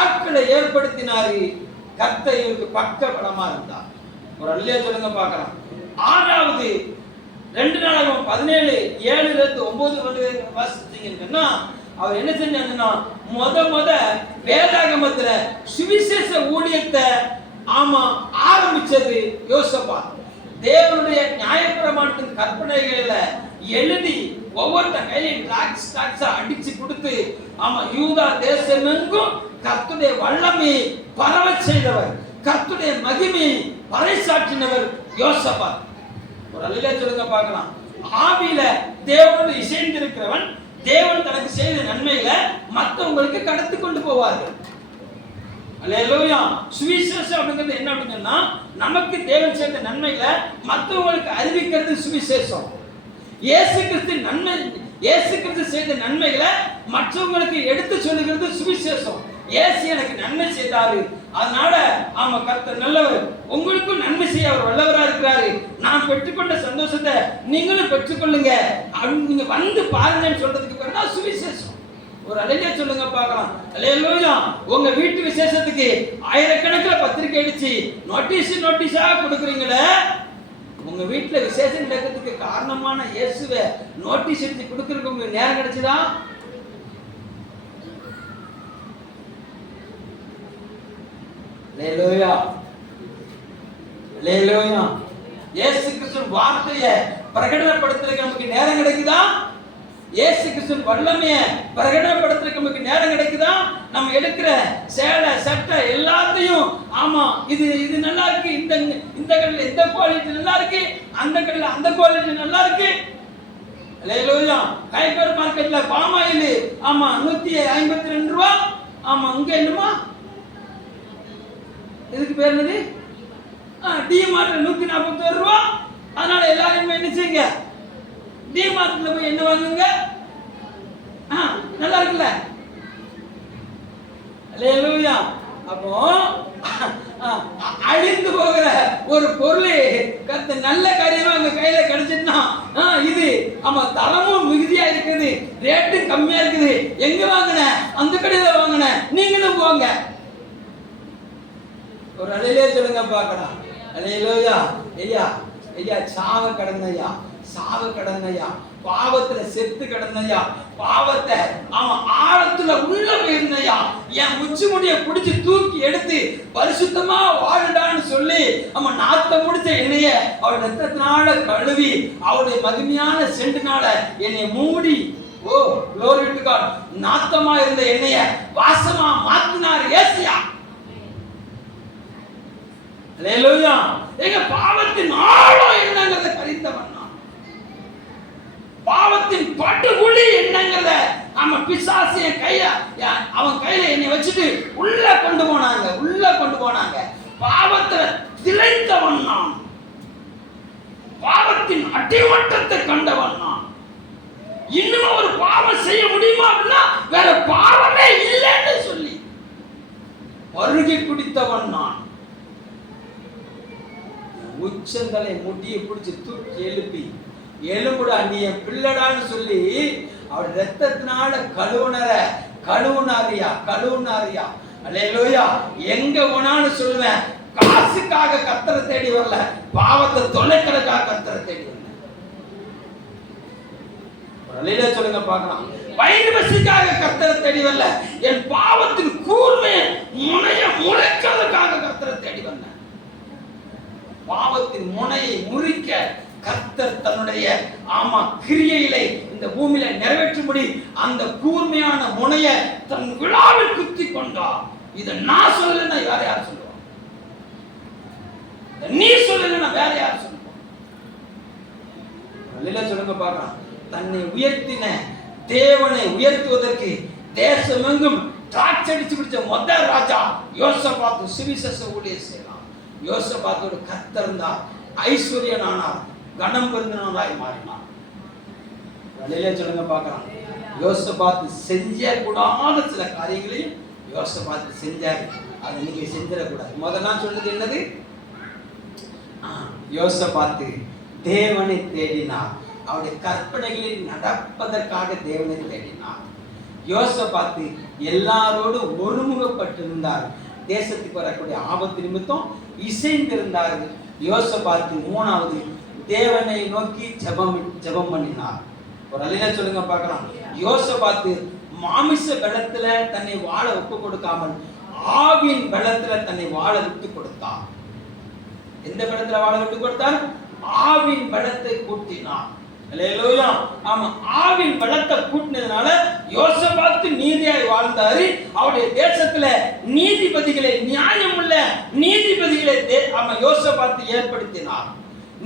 ஆட்களை ஏற்படுத்தினாரு. கர்த்தர் இவருக்கு பக்க பலமா இருந்தார். ஒரு அல்லையா சொல்லுங்க பார்க்கலாம். 6வது 2 நாளாகமம் 17:7-9 வாசிச்சீங்கன்னா அவர் என்ன செஞ்சாங்கன்னா முத வேதாகமத்துல சுவிசேஷ ஊழியத்தை ஆரம்பிச்சது யோசபாத். தேவனுடைய நியாயப்பிரமாணத்தின் கற்பனைகளை எழுதி ஒவ்வொருத்த கையிலும் டாக்ஸா அடிச்சு கொடுத்து யூதா தேசம் எங்கும் கர்த்தருடைய வல்லமையை பரவ செய்தவர், கர்த்தருடைய மகிமையை பறைசாற்றினவர் யோசபாத். ஒரு அல்லேலூயா சொல்லுங்க பார்க்கலாம். ஆவியில தேவனோடு இசைந்திருக்கிறவன் தேவன் தனக்கு செய்த நன்மைகளை மற்றவங்களுக்கு கடத்தி கொண்டு போவார்கள். அல்லேலூயா. சுவிசேஷம் அப்படிங்கிறது என்ன அப்படின்னா நமக்கு தேவன் செய்த நன்மைகளை மற்றவங்களுக்கு அறிவிக்கிறது சுவிசேஷம். இயேசு கிறிஸ்து செய்த நன்மைகளை மற்றவங்களுக்கு எடுத்து சொல்லுகிறது சுவிசேஷம். இயேசு எனக்கு நன்மை செய்தாரு, அதனால கர்த்தர் நல்லவர், உங்களுக்கும் நன்மை செய்ய அவர் வல்லவரா இருக்கிறாரு, நான் பெற்றுக்கொண்ட சந்தோஷத்தை நீங்களும் பெற்றுக்கொள்ளுங்க அப்படின்னு நீங்க வந்து பாருங்கன்னு சொல்றதுக்கு பேர் தான் சுவிசேஷம். ஒரு அல்லேலூயா சொல்லுங்க பார்க்கலாம். அல்லேலூயா. உங்க வீட்டு விசேஷத்துக்கு ஆயிரக்கணக்கில் பத்திரிக்கை அடிச்சு நோட்டீஸா கொடுக்குறீங்களே, உங்க வீட்டுல விசேஷம் நடக்கிறதுக்கு காரணமான இயேசுவை நோட்டீஸ் எடுத்து கொடுக்கறதுக்கு உங்களுக்கு நேரம் கிடைச்சதா? அல்லேலூயா, அல்லேலூயா. இயேசு கிறிஸ்துவின் வார்த்தையை பிரகடனப்படுத்துறதுக்கு நமக்கு நேரம் கிடைக்குதா? இயேசு கிறிஸ்துவின் வல்லமையை பிரகடனப்படுத்துறதுக்கு நமக்கு நேரம் கிடைக்குதா? நம்ம எடுக்கிற சேலை சட்டை எல்லாத்தையும் இது நல்லா இருக்கு, இந்த கடையில் இந்த குவாலிட்டி நல்லா இருக்கு, அந்த கடையில் அந்த குவாலிட்டி நல்லா இருக்கு. அல்லேலூயா. அல்லேலூயா. ஹைப்பர் மார்க்கெட்ல பாமாயில் ஆமா 152 ரூபா. ஆமா இங்க என்னமா இதுக்கு பேர் என்னது? டி மார்ட்ல 141 ரூபா. அதனால எல்லாரும் என்ன செய்யுங்க, டி மார்ட்ல போய் என்ன வாங்குங்க. நல்லா இருக்குல்ல? அல்லேலூயா. அப்போ அழிந்து போகிற ஒரு பொருள் கர்த்தர் நல்ல காரியமா உங்க கையில கிடைச்சிட்டுனா இது ஆமா தரமும் மிகுதியா இருக்குது, ரேட்டு கம்மியா இருக்குது. எங்க வாங்கின? அந்த கடையில வாங்கின. நீங்களும் போங்க. ஒரு அலையிலே சொல்லுங்க பார்க்கலாம். அல்லேலூயா. ஐயா ஐயா சாவ கடந்தையா, சாவ கடந்தையா, பாவத்துல செத்து கிடந்தையா, பாவத்தை அவன் ஆழத்துல உள்ள போயிருந்தையா, என் உச்சி முடிய பிடிச்சு தூக்கி எடுத்து பரிசுத்தமா வாழுடான்னு சொல்லி அவன் நாத்த முடிச்ச என்னைய அவள் ரத்தத்தினால கழுவி அவளுடைய மகிமையான செண்டுனால என்னை மூடி glory to God, நாத்தமா இருந்த என்னைய வாசமா மாத்தினார் ஏசியா. அல்லேலூயா. எங்க பாவத்தின் ஆழம் என்னங்கறத கரித்தவன், பாவத்தின் படுகுழி என்னங்கறத அவன் பிசாசிய கைய அவன் கையில என்னை வச்சுட்டு உள்ள கொண்டு போனாங்க, உள்ள கொண்டு போனாங்க. பாவத்துல திளைத்தவன் நான், பாவத்தின் அடிமட்டத்தை கண்டவன் நான். இன்னும் ஒரு பாவம் செய்ய முடியுமா அப்படின்னா வேற பாவமே இல்லைன்னு சொல்லி பருகி குடித்தவன் நான். உச்சந்தலை முடியை பிடிச்சு தூக்கி எழுப்பி எலும்புடா நீ என் பிள்ளடான்னு சொல்லி அவள் ரத்தத்தினால கழுவுனாரியா. அல்லேலூயா. எங்க போனான்னு சொல்லுவேன், காசுக்காக கர்த்தரை தேடி வரல, பாவத்தை தொலைக்கிறதுக்காக கர்த்தரை தேடி வரல. அல்லேலூயா சொல்லுங்க பார்க்கலாம். வயிறு பசிக்காக கர்த்தரை தேடி வரல, என் பாவத்தின் கூர்மையை முளைக்கிறதுக்காக கர்த்தரை தேடி வரல. பாவத்தின் முனையை முறிக்க கர்த்தர் தன்னுடைய கிரியைகளை இந்த பூமியில நிறைவேற்றும்படி அந்த கூர்மையான முனைய தன் விழாவில் குத்தி கொண்டார். இத நான் சொல்லலைன்னா வேற யார் சொல்லுவாங்க? நீ சொல்லலைன்னா வேற யார் சொல்லுவாங்க? சொல்லுங்க பார்க்கலாம். தன்னை உயர்த்தின தேவனை உயர்த்துவதற்கு தேசமெங்கும் திராட்சடிச்சு பிடிச்ச முதல் ராஜா யோசபாத்து சுவிசேஷ ஊழியம் செய்யலாம். யோசபாத்தோட கர்த்தர் இருந்தார், ஐஸ்வர்யனானார், கனம் பெருந்தனாய் மாறினார். வழியில சொல்லுங்க பார்க்கலாம். யோசபாத்து செஞ்ச கூடாத சில காரியங்களையும் யோசபாத்து செஞ்சாரு. அது நீங்க செஞ்சிடக்கூடாது. முதல்ல சொன்னது என்னது? யோசபாத்து தேவனை தேடினார், அவருடைய கற்பனைகளில் நடப்பதற்காக தேவனை தேடினார். யோசபாத்து எல்லாரோடும் ஒருமுகப்பட்டிருந்தார். தேசத்துக்கு வரக்கூடிய ஆபத்து நிமித்தம் இசைந்திருந்தார். யோசபாத்து மூணாவது தேவனை நோக்கி ஜெபம் பண்ணினார். ஒரு அலையில சொல்லுங்க பார்க்கலாம். யோசபாத்து மாமிச பலத்துல தன்னை வாழ ஒப்பு கொடுக்காமல் ஆவின் பலத்துல தன்னை வாழ விட்டு கொடுத்தார். எந்த பலத்துல வாழ விட்டு கொடுத்தார்? ஆவின் பலத்தை கூட்டினார். அல்லேலூயா. ஆமா, ஆவின் பலத்தை கூட்டினதுனால யோசபாத்து நீதியாய் வாழ்ந்தாரு. அவருடைய தேசத்துல நீதிபதிகளை, நியாயமுள்ள நீதிபதிகளை யோசபாத்து ஏற்படுத்தினார்.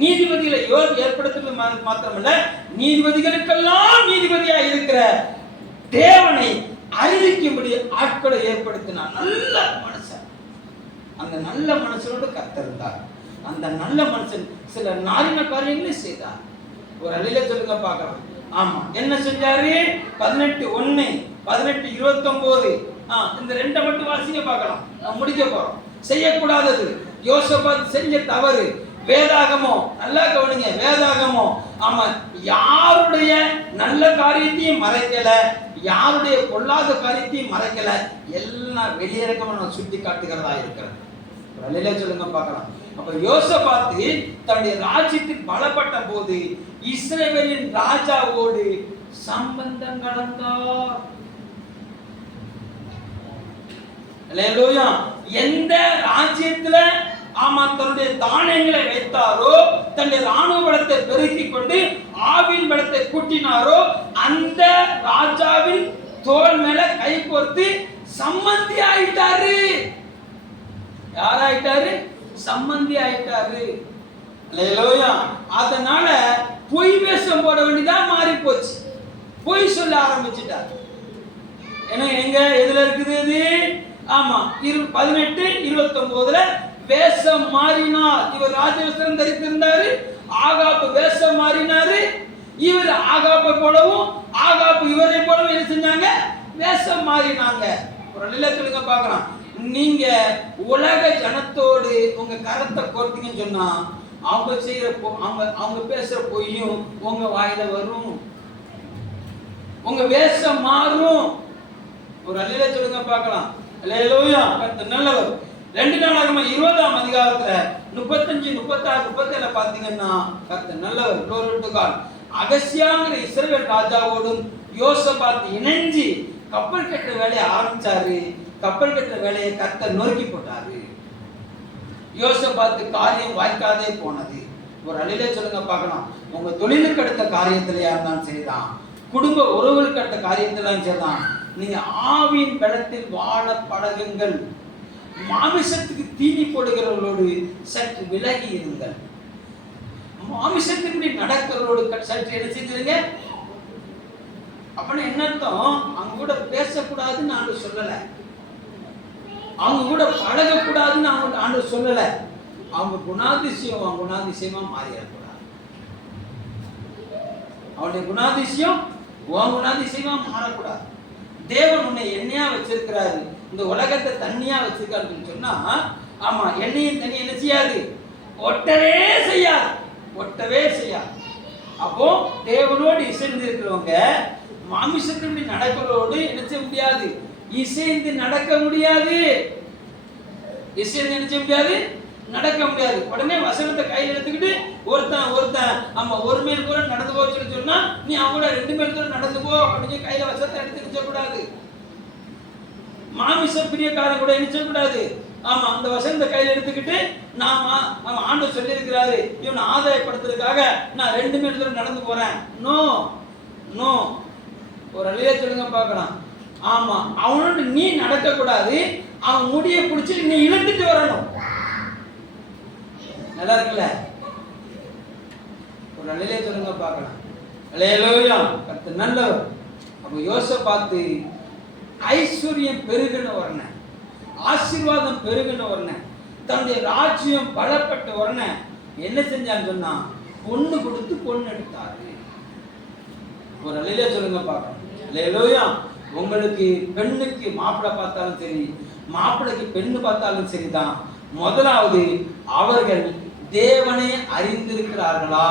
நீதிபதிகளை ஏற்படுத்துவது மாத்திரமல்ல, நீதிபதிகளுக்கெல்லாம் நீதிபதியா இருக்கிற தேவனை அறிவிக்கும்படி ஆட்களை ஏற்படுத்தினார். நல்ல மனுஷன். அந்த நல்ல மனுஷனோடு கர்த்தர் இருந்தார். அந்த நல்ல மனுஷன் சில நாரின காரியங்களை செய்தார். ஒரு அலையில சொல்லுங்க பார்க்கலாம். ஆமா, என்ன செஞ்சாரு? 18:1, 18:29 இந்த ரெண்டை மட்டும் வாசிங்க பார்க்கலாம். நான் முடிக்க போறோம். செய்யக்கூடாதது யோசபாத் செஞ்ச தவறு. வேதாகமம் நல்லா கவனிங்க. வேதாகமம் யாருடைய நல்ல காரியத்தையும் மறைக்கல, யாருடைய பொல்லாத காரியத்தையும் மறைக்கல. எல்லாம் வெளியிறக்கமா நான் சுட்டி காட்டுகிறதா இருக்கிறது. வழியில சொல்லுங்க பார்க்கலாம். அப்ப யோசபாத்து தன்னுடைய ராஜ்யத்தில் பலப்பட்ட போது இஸ்ரவேலின் ராஜாவோடு சம்பந்தம் கலந்தார். அல்லேலூயா. எந்த ராஜ்யத்துல தன்னுடைய தானியங்களை வைத்தாரோ, தன்னுடைய ராணுவ பலத்தை பெருக்கிக் கொண்டு ஆவின் பலத்தை கூட்டினாரோ, அந்த ராஜாவின் தோள் மேல கை கோர்த்து சம்மந்தி ஆயிட்டாரு. யாராயிட்டாரு? சம்மந்தி ஆயிட்டாரு. அல்லேலூயா. அதனால பொய் வேஷம் போட வேண்டியதா மாறி போச்சு. பொய் சொல்ல ஆரம்பிச்சிட்டார். ஏன்னா எங்க எதுல இருக்குது இது? ஆமா 18:29 வேஷம் மாறினார். இவர் ராஜவஸ்திரம் தரித்திருந்தாரு, ஆகாப்பு வேஷம் மாறினாரு. இவர் ஆகாப்பை போலவும் ஆகாப்பு இவரை போலவும் என்ன செஞ்சாங்க? வேஷம் மாறினாங்க. ஒரு நிலத்திலுங்க பார்க்கலாம். நீங்க உலக ஜனத்தோடு உங்க கரத்தை கோர்த்தீங்கன்னு சொன்னா அவங்க செய்யற அவங்க பேசுற பொய்யும் உங்க வாயில வரும், உங்க வேஷம் மாறும். ஒரு அல்லேலூயா சொல்லுங்க பார்க்கலாம். அல்லேலூயா. கர்த்தர் நல்லவர். 2 நாளாகமம் 20ஆம் அதிகாரத்துல 35, 36, 37 பாத்தீங்கன்னா கர்த்தர் நல்லவர். glory to God. அகசியாங்கிற இஸ்ரவேல் ராஜாவோடும் யோசபாத் இணைஞ்சு கப்பல் கட்டுற வேலையை ஆரம்பிச்சாரு. கப்பல் கட்டுற வேலையை கர்த்தர் நொறுக்கி போட்டாரு. யோசபாத்து காரியம் வாய்க்காதே போனது. ஒரு அல்லேலூயா சொல்லுங்க பார்க்கலாம். உங்க தொழிலுக்கு அடுத்த காரியத்திலேயா இருந்தாலும் சரிதான், குடும்ப உறவுகளுக்கு அடுத்த காரியத்திலும் சரிதான், நீங்க ஆவியின் பலத்தில் வாழ பழகுங்கள். மாமிசத்துக்கு தீனி போடுகிறவர்களோடு சற்று விலகி இருங்கள். மாமிசத்தின்படி நடக்கிறவரோடு சற்று என்ன செஞ்சிருங்க. அப்படின்னு என்ன அர்த்தம்? அவங்க கூட பேசக்கூடாதுன்னு ஆண்டவர் சொல்லல, அவங்க கூட பழகக்கூடாதுன்னு ஆண்டவர் சொல்லல. அவங்க குணாதிசயமா மாறிடக்கூடாது. அவனுடைய குணாதிசயம் உன் குணாதிசயமா மாறக்கூடாது. தேவன் உன்னை எண்ணெயா வச்சிருக்கிறாரு, இந்த உலகத்தை தண்ணியா வச்சிருக்காருன்னு சொன்னா, ஆமா எண்ணெயும் தண்ணி என்ன செய்யாது? ஒட்டவே செய்யாது. அப்போ தேவனோடு இசைந்து இருக்கிறவங்க மாமிசத்தின்படி நடக்கிறோடு என்ன செய்ய முடியாது? இசைந்து நடக்க முடியாது. இசைந்து என்ன செய்ய முடியாது? நடக்க முடியாது. உடனே வசனத்தை கையில் எடுத்துக்கிட்டு ஒருத்தன் ஆமா ஒரு மைல் கூட நடந்து போச்சுன்னு சொன்னா நீ அவங்கள 2 மைல் தூரம் நடந்து போ அப்படின்னு கையில வசனத்தை எடுத்து நிச்சய கூடாது. மாமிச பிரியக்காரன் கூட நிச்சய கூடாது. ஆமா அந்த வசனத்தை கையில எடுத்துக்கிட்டு நாம ஆண்டவர் சொல்லி இருக்கிறாரு இவனை ஆதாயப்படுத்துறதுக்காக நான் 2 மைல் தூரம் நடந்து போறேன். நோ. ஒரு அல்லேலூயா சொல்லுங்க பார்க்கலாம். ஆமா அவனோட நீ நடக்க கூடாது. அவன் முடியை பிடிச்சி நீ இழுத்துட்டு வரணும். நல்லா இருக்குல்ல? ஒரு அல்லேலூயா சொல்லுங்க பார்க்கலாம். அல்லேலூயா. கர்த்தர் நல்லவர். அப்ப யோசபாத்து ஐஸ்வர்யம் பெருகின உடனே, ஆசீர்வாதம் பெருகின உடனே, தன்னுடைய ராஜ்யம் பலப்பட்ட உடனே என்ன செஞ்சான்னு சொன்னா பொண்ணு கொடுத்து பொண்ணு எடுத்தாரு. ஒரு அல்லேலூயா சொல்லுங்க பார்க்கலாம். அல்லேலூயா. உங்களுக்கு பெண்ணுக்கு மாப்பிள்ளை பார்த்தாலும் சரி, மாப்பிள்ளைக்கு பெண்ணு பார்த்தாலும் சரிதான், முதலாவது அவர்கள் தேவனை அறிந்திருக்கிறார்களா,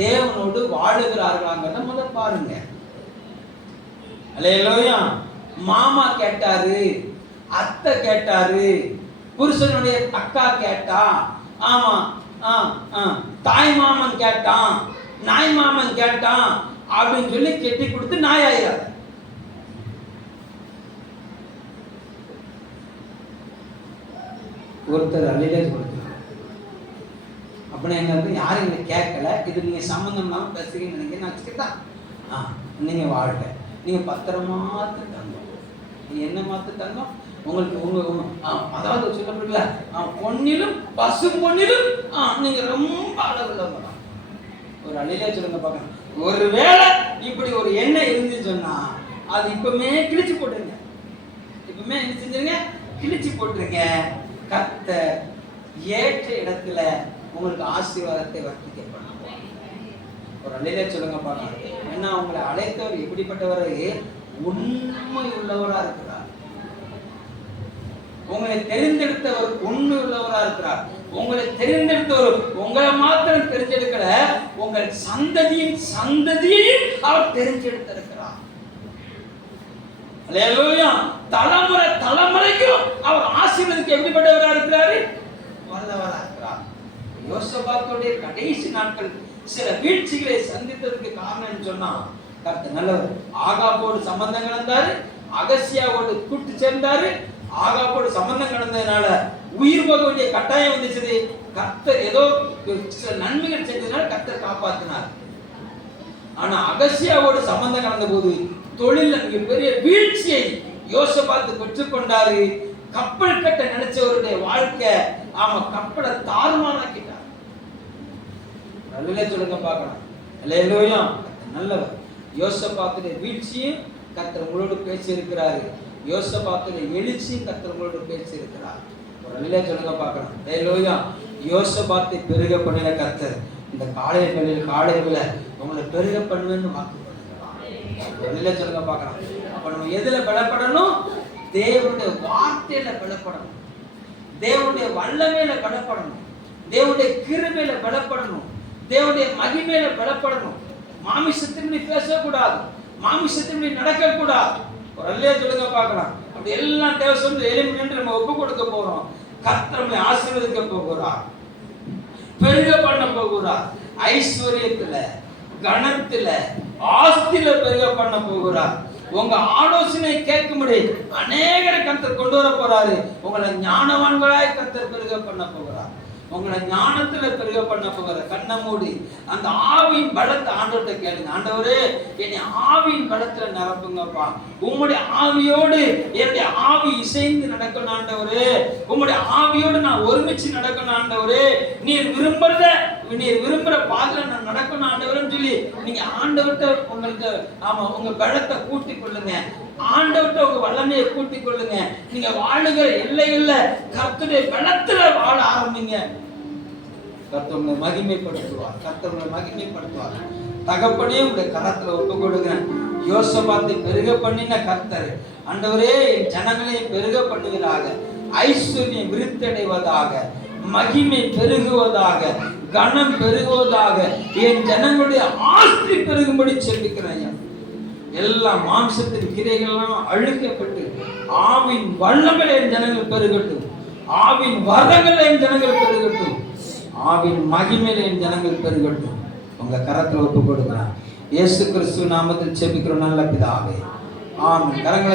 தேவனோடு வாழுகிறார்களாங்கிறத முதல்ல பாருங்க. அல்லேலூயா. மாமா கேட்டாரு, அத்தை கேட்டாரு, புருஷனுடைய அக்கா கேட்டா, ஆமா தாய் மாமன் கேட்டான், நாய் மாமன் கேட்டான் அப்படின்னு சொல்லி கெட்டி கொடுத்து நாயாயிராது. ஒருத்தர் அல்லேலூயா கொடுத்தார். அப்படின்னு என்ன யாரும் எங்களை கேட்கல, இது நீங்க சம்பந்தம் இல்லாம பேசுறீங்கன்னு நினைக்கிறேன் வச்சுக்கிட்டா நீங்க வாழ்க, நீங்க பத்திரமா தங்கம். நீங்க என்ன மாத்து தங்கம்? உங்களுக்கு உங்க அதாவது சொல்லப்படுல பொன்னிலும் பசு பொன்னிலும் நீங்க ரொம்ப அளவுள்ளவங்க தான். ஒரு அல்லேலூயா சொல்லுங்க பார்க்கணும். ஒருவேளை இப்படி ஒரு எண்ணெய் இருந்துன்னு சொன்னா அது இப்பவுமே கிழிச்சு போட்டுருங்க. இப்பவுமே என்ன செஞ்சிருங்க? கிழிச்சு போட்டுருங்க. கர்த்தர் ஏற்ற இடத்துல உங்களுக்கு ஆசீர்வாதத்தை வர்த்திக்கப்படும். ஒரு அல்லேலூயா சொல்லுங்க பார்க்கலாம். ஏன்னா உங்களை அழைத்தவர் எப்படிப்பட்டவர்? உண்மை உள்ளவரா இருக்கிறார். உங்களை தெரிந்தெடுத்தவர் உண்மை உள்ளவரா இருக்கிறார். உங்களை தெரிந்தெடுத்தவர் உங்களை மாத்திரம் தெரிஞ்செடுக்கல, உங்கள் சந்ததியையும் அவர் தெரிஞ்செடுத்திருக்கிறார். அல்லேலூயா. தலைமுறைக்கும் அவர் ஆசீர்வாதத்துக்கு எப்படிப்பட்டவரா இருக்கிறாரு? வல்லவரா இருக்கிறார். யோசபாத்துடைய கடைசி நாட்கள் சில வீழ்ச்சிகளை சந்தித்ததுக்கு காரணம் சொன்னா கர்த்தர் நல்லவர். ஆகாபோடு சம்பந்தம் கடந்தாரு, அகசியாவோடு கூட்டு சேர்ந்தாரு. ஆகாபோடு சம்பந்தம் கடந்ததுனால உயிர் போக வேண்டிய கட்டாயம் வந்துச்சு. கர்த்தர் ஏதோ சில நன்மைகள் செஞ்சதுனால கர்த்தர் காப்பாத்தினார். ஆனா அகசியாவோடு சம்பந்தம் கடந்த போது தொழில மிகப்பெரிய வீழ்ச்சியை யோசபாத்து பெற்றுக்கொண்டாரு. கப்பல் கட்ட நினைச்சவருடைய வாழ்க்கை கப்பலை தாறுமாறாக்கிட்டார். நல்ல சொல்லுங்க பார்க்கலாம். அல்லேலூயா. நல்லவர். யோசபாத்துடைய வீழ்ச்சியும் கர்த்தர் உங்களோடு பேசி இருக்கிறாரு. யோசபாத்துடைய எழுச்சியும் கர்த்தர் உங்களோடு பேசி இருக்கிறார். ஒரு நிலை சொல்லுங்க பார்க்கலாம். ஹல்லேலூயா. யோசபாத்தை பெருக பண்ணின கர்த்தர் இந்த காலையில உங்களை பெருக பண்ணுவேன்னு வாக்கு பண்ணுகிறார். ஒரு நிலை சொல்லுங்க பார்க்கலாம். அப்ப நம்ம எதுல பலப்படணும்? தேவனுடைய வார்த்தையில பலப்படணும், தேவனுடைய வல்லமையில பலப்படணும், தேவனுடைய கிருபையில பலப்படணும், தேவனுடைய மகிமையில பலப்படணும். மாமிசத்தின்படி பேசக்கூடாது, மாமிசத்தின்படி நடக்கக்கூடாது. ஒரு அல்லையா சொல்லுங்க பார்க்கலாம். அப்படி எல்லாம் தேவ சொல்லி எளிமை என்று நம்ம ஒப்பு கொடுக்க போறோம். கர்த்தர் நம்மை ஆசீர்வதிக்க போகிறார், பெருக பண்ண போகிறார். ஐஸ்வர்யத்துல, கணத்துல, ஆஸ்தியில பெருக பண்ண போகிறார். உங்க ஆலோசனை கேட்கும்படி அநேகரை கர்த்தர் கொண்டு வர போறாரு. உங்களை ஞானவான்களாய் கர்த்தர் பெருக பண்ண போகிறார். உங்களை ஞானத்துல பெருக பண்ண போகிற. கண்ணை மூடி அந்த ஆவியின் பலத்தை ஆண்டவர்கிட்ட கேளுங்க. ஆண்டவரே, என்னை ஆவியின் பலத்துல நிரப்புங்கப்பா. உம்முடைய ஆவியோடு என்னுடைய ஆவி இசைந்து நடக்கணும் ஆண்டவரே. உம்முடைய ஆவியோடு நான் ஒருமிச்சு நடக்கணும் ஆண்டவரே. நீர் விரும்புற பாதையில நான் நடக்கணும் ஆண்டவரேன்னு சொல்லி நீங்க ஆண்டவர்கிட்ட உங்களுக்கு உங்க பலத்தை கூட்டிக் கொள்ளுங்க. ஆண்டவர்கிட்ட உங்க வல்லமையை கூட்டிக் கொள்ளுங்க. நீங்க வாழுகிற எல்லைகள்ல கர்த்தருடைய பலத்துல வாழ ஆரம்பிங்க. கர்த்தர் உங்களை மகிமைப்படுத்துவார், கர்த்தர் உங்களை மகிமைப்படுத்துவார். தகப்பனே, உங்களுடைய கரத்துல ஒப்பு கொடுக்கிறேன். யோசபாத்தை பெருக பண்ணின கர்த்தர் ஆண்டவரே, என் ஜனங்களை பெருக பண்ணுவதாக, ஐஸ்வர்யம் விருத்தடைவதாக, மகிமை பெருகுவதாக, கனம் பெருகுவதாக, என் ஜனங்களுடைய ஆஸ்தி பெருகும்படி சொல்லிக்கிறேன். எல்லா மாம்சத்தின் கிரைகள்லாம் அழுக்கப்பட்டு ஆவின் வல்லமையில என் ஜனங்கள் பெருகட்டும், ஆவின் வரங்கள் என் ஜனங்கள் பெருகட்டும், ஆவின் மகிமையில என் ஜனங்கள் பெருகட்டும். உங்க கரத்துல ஒப்பு கொடுக்கிறேன். இயேசு கிறிஸ்து நாமத்தில் ஜெபிக்கிறோம் நல்ல பிதாவே, ஆமென். கரங்களை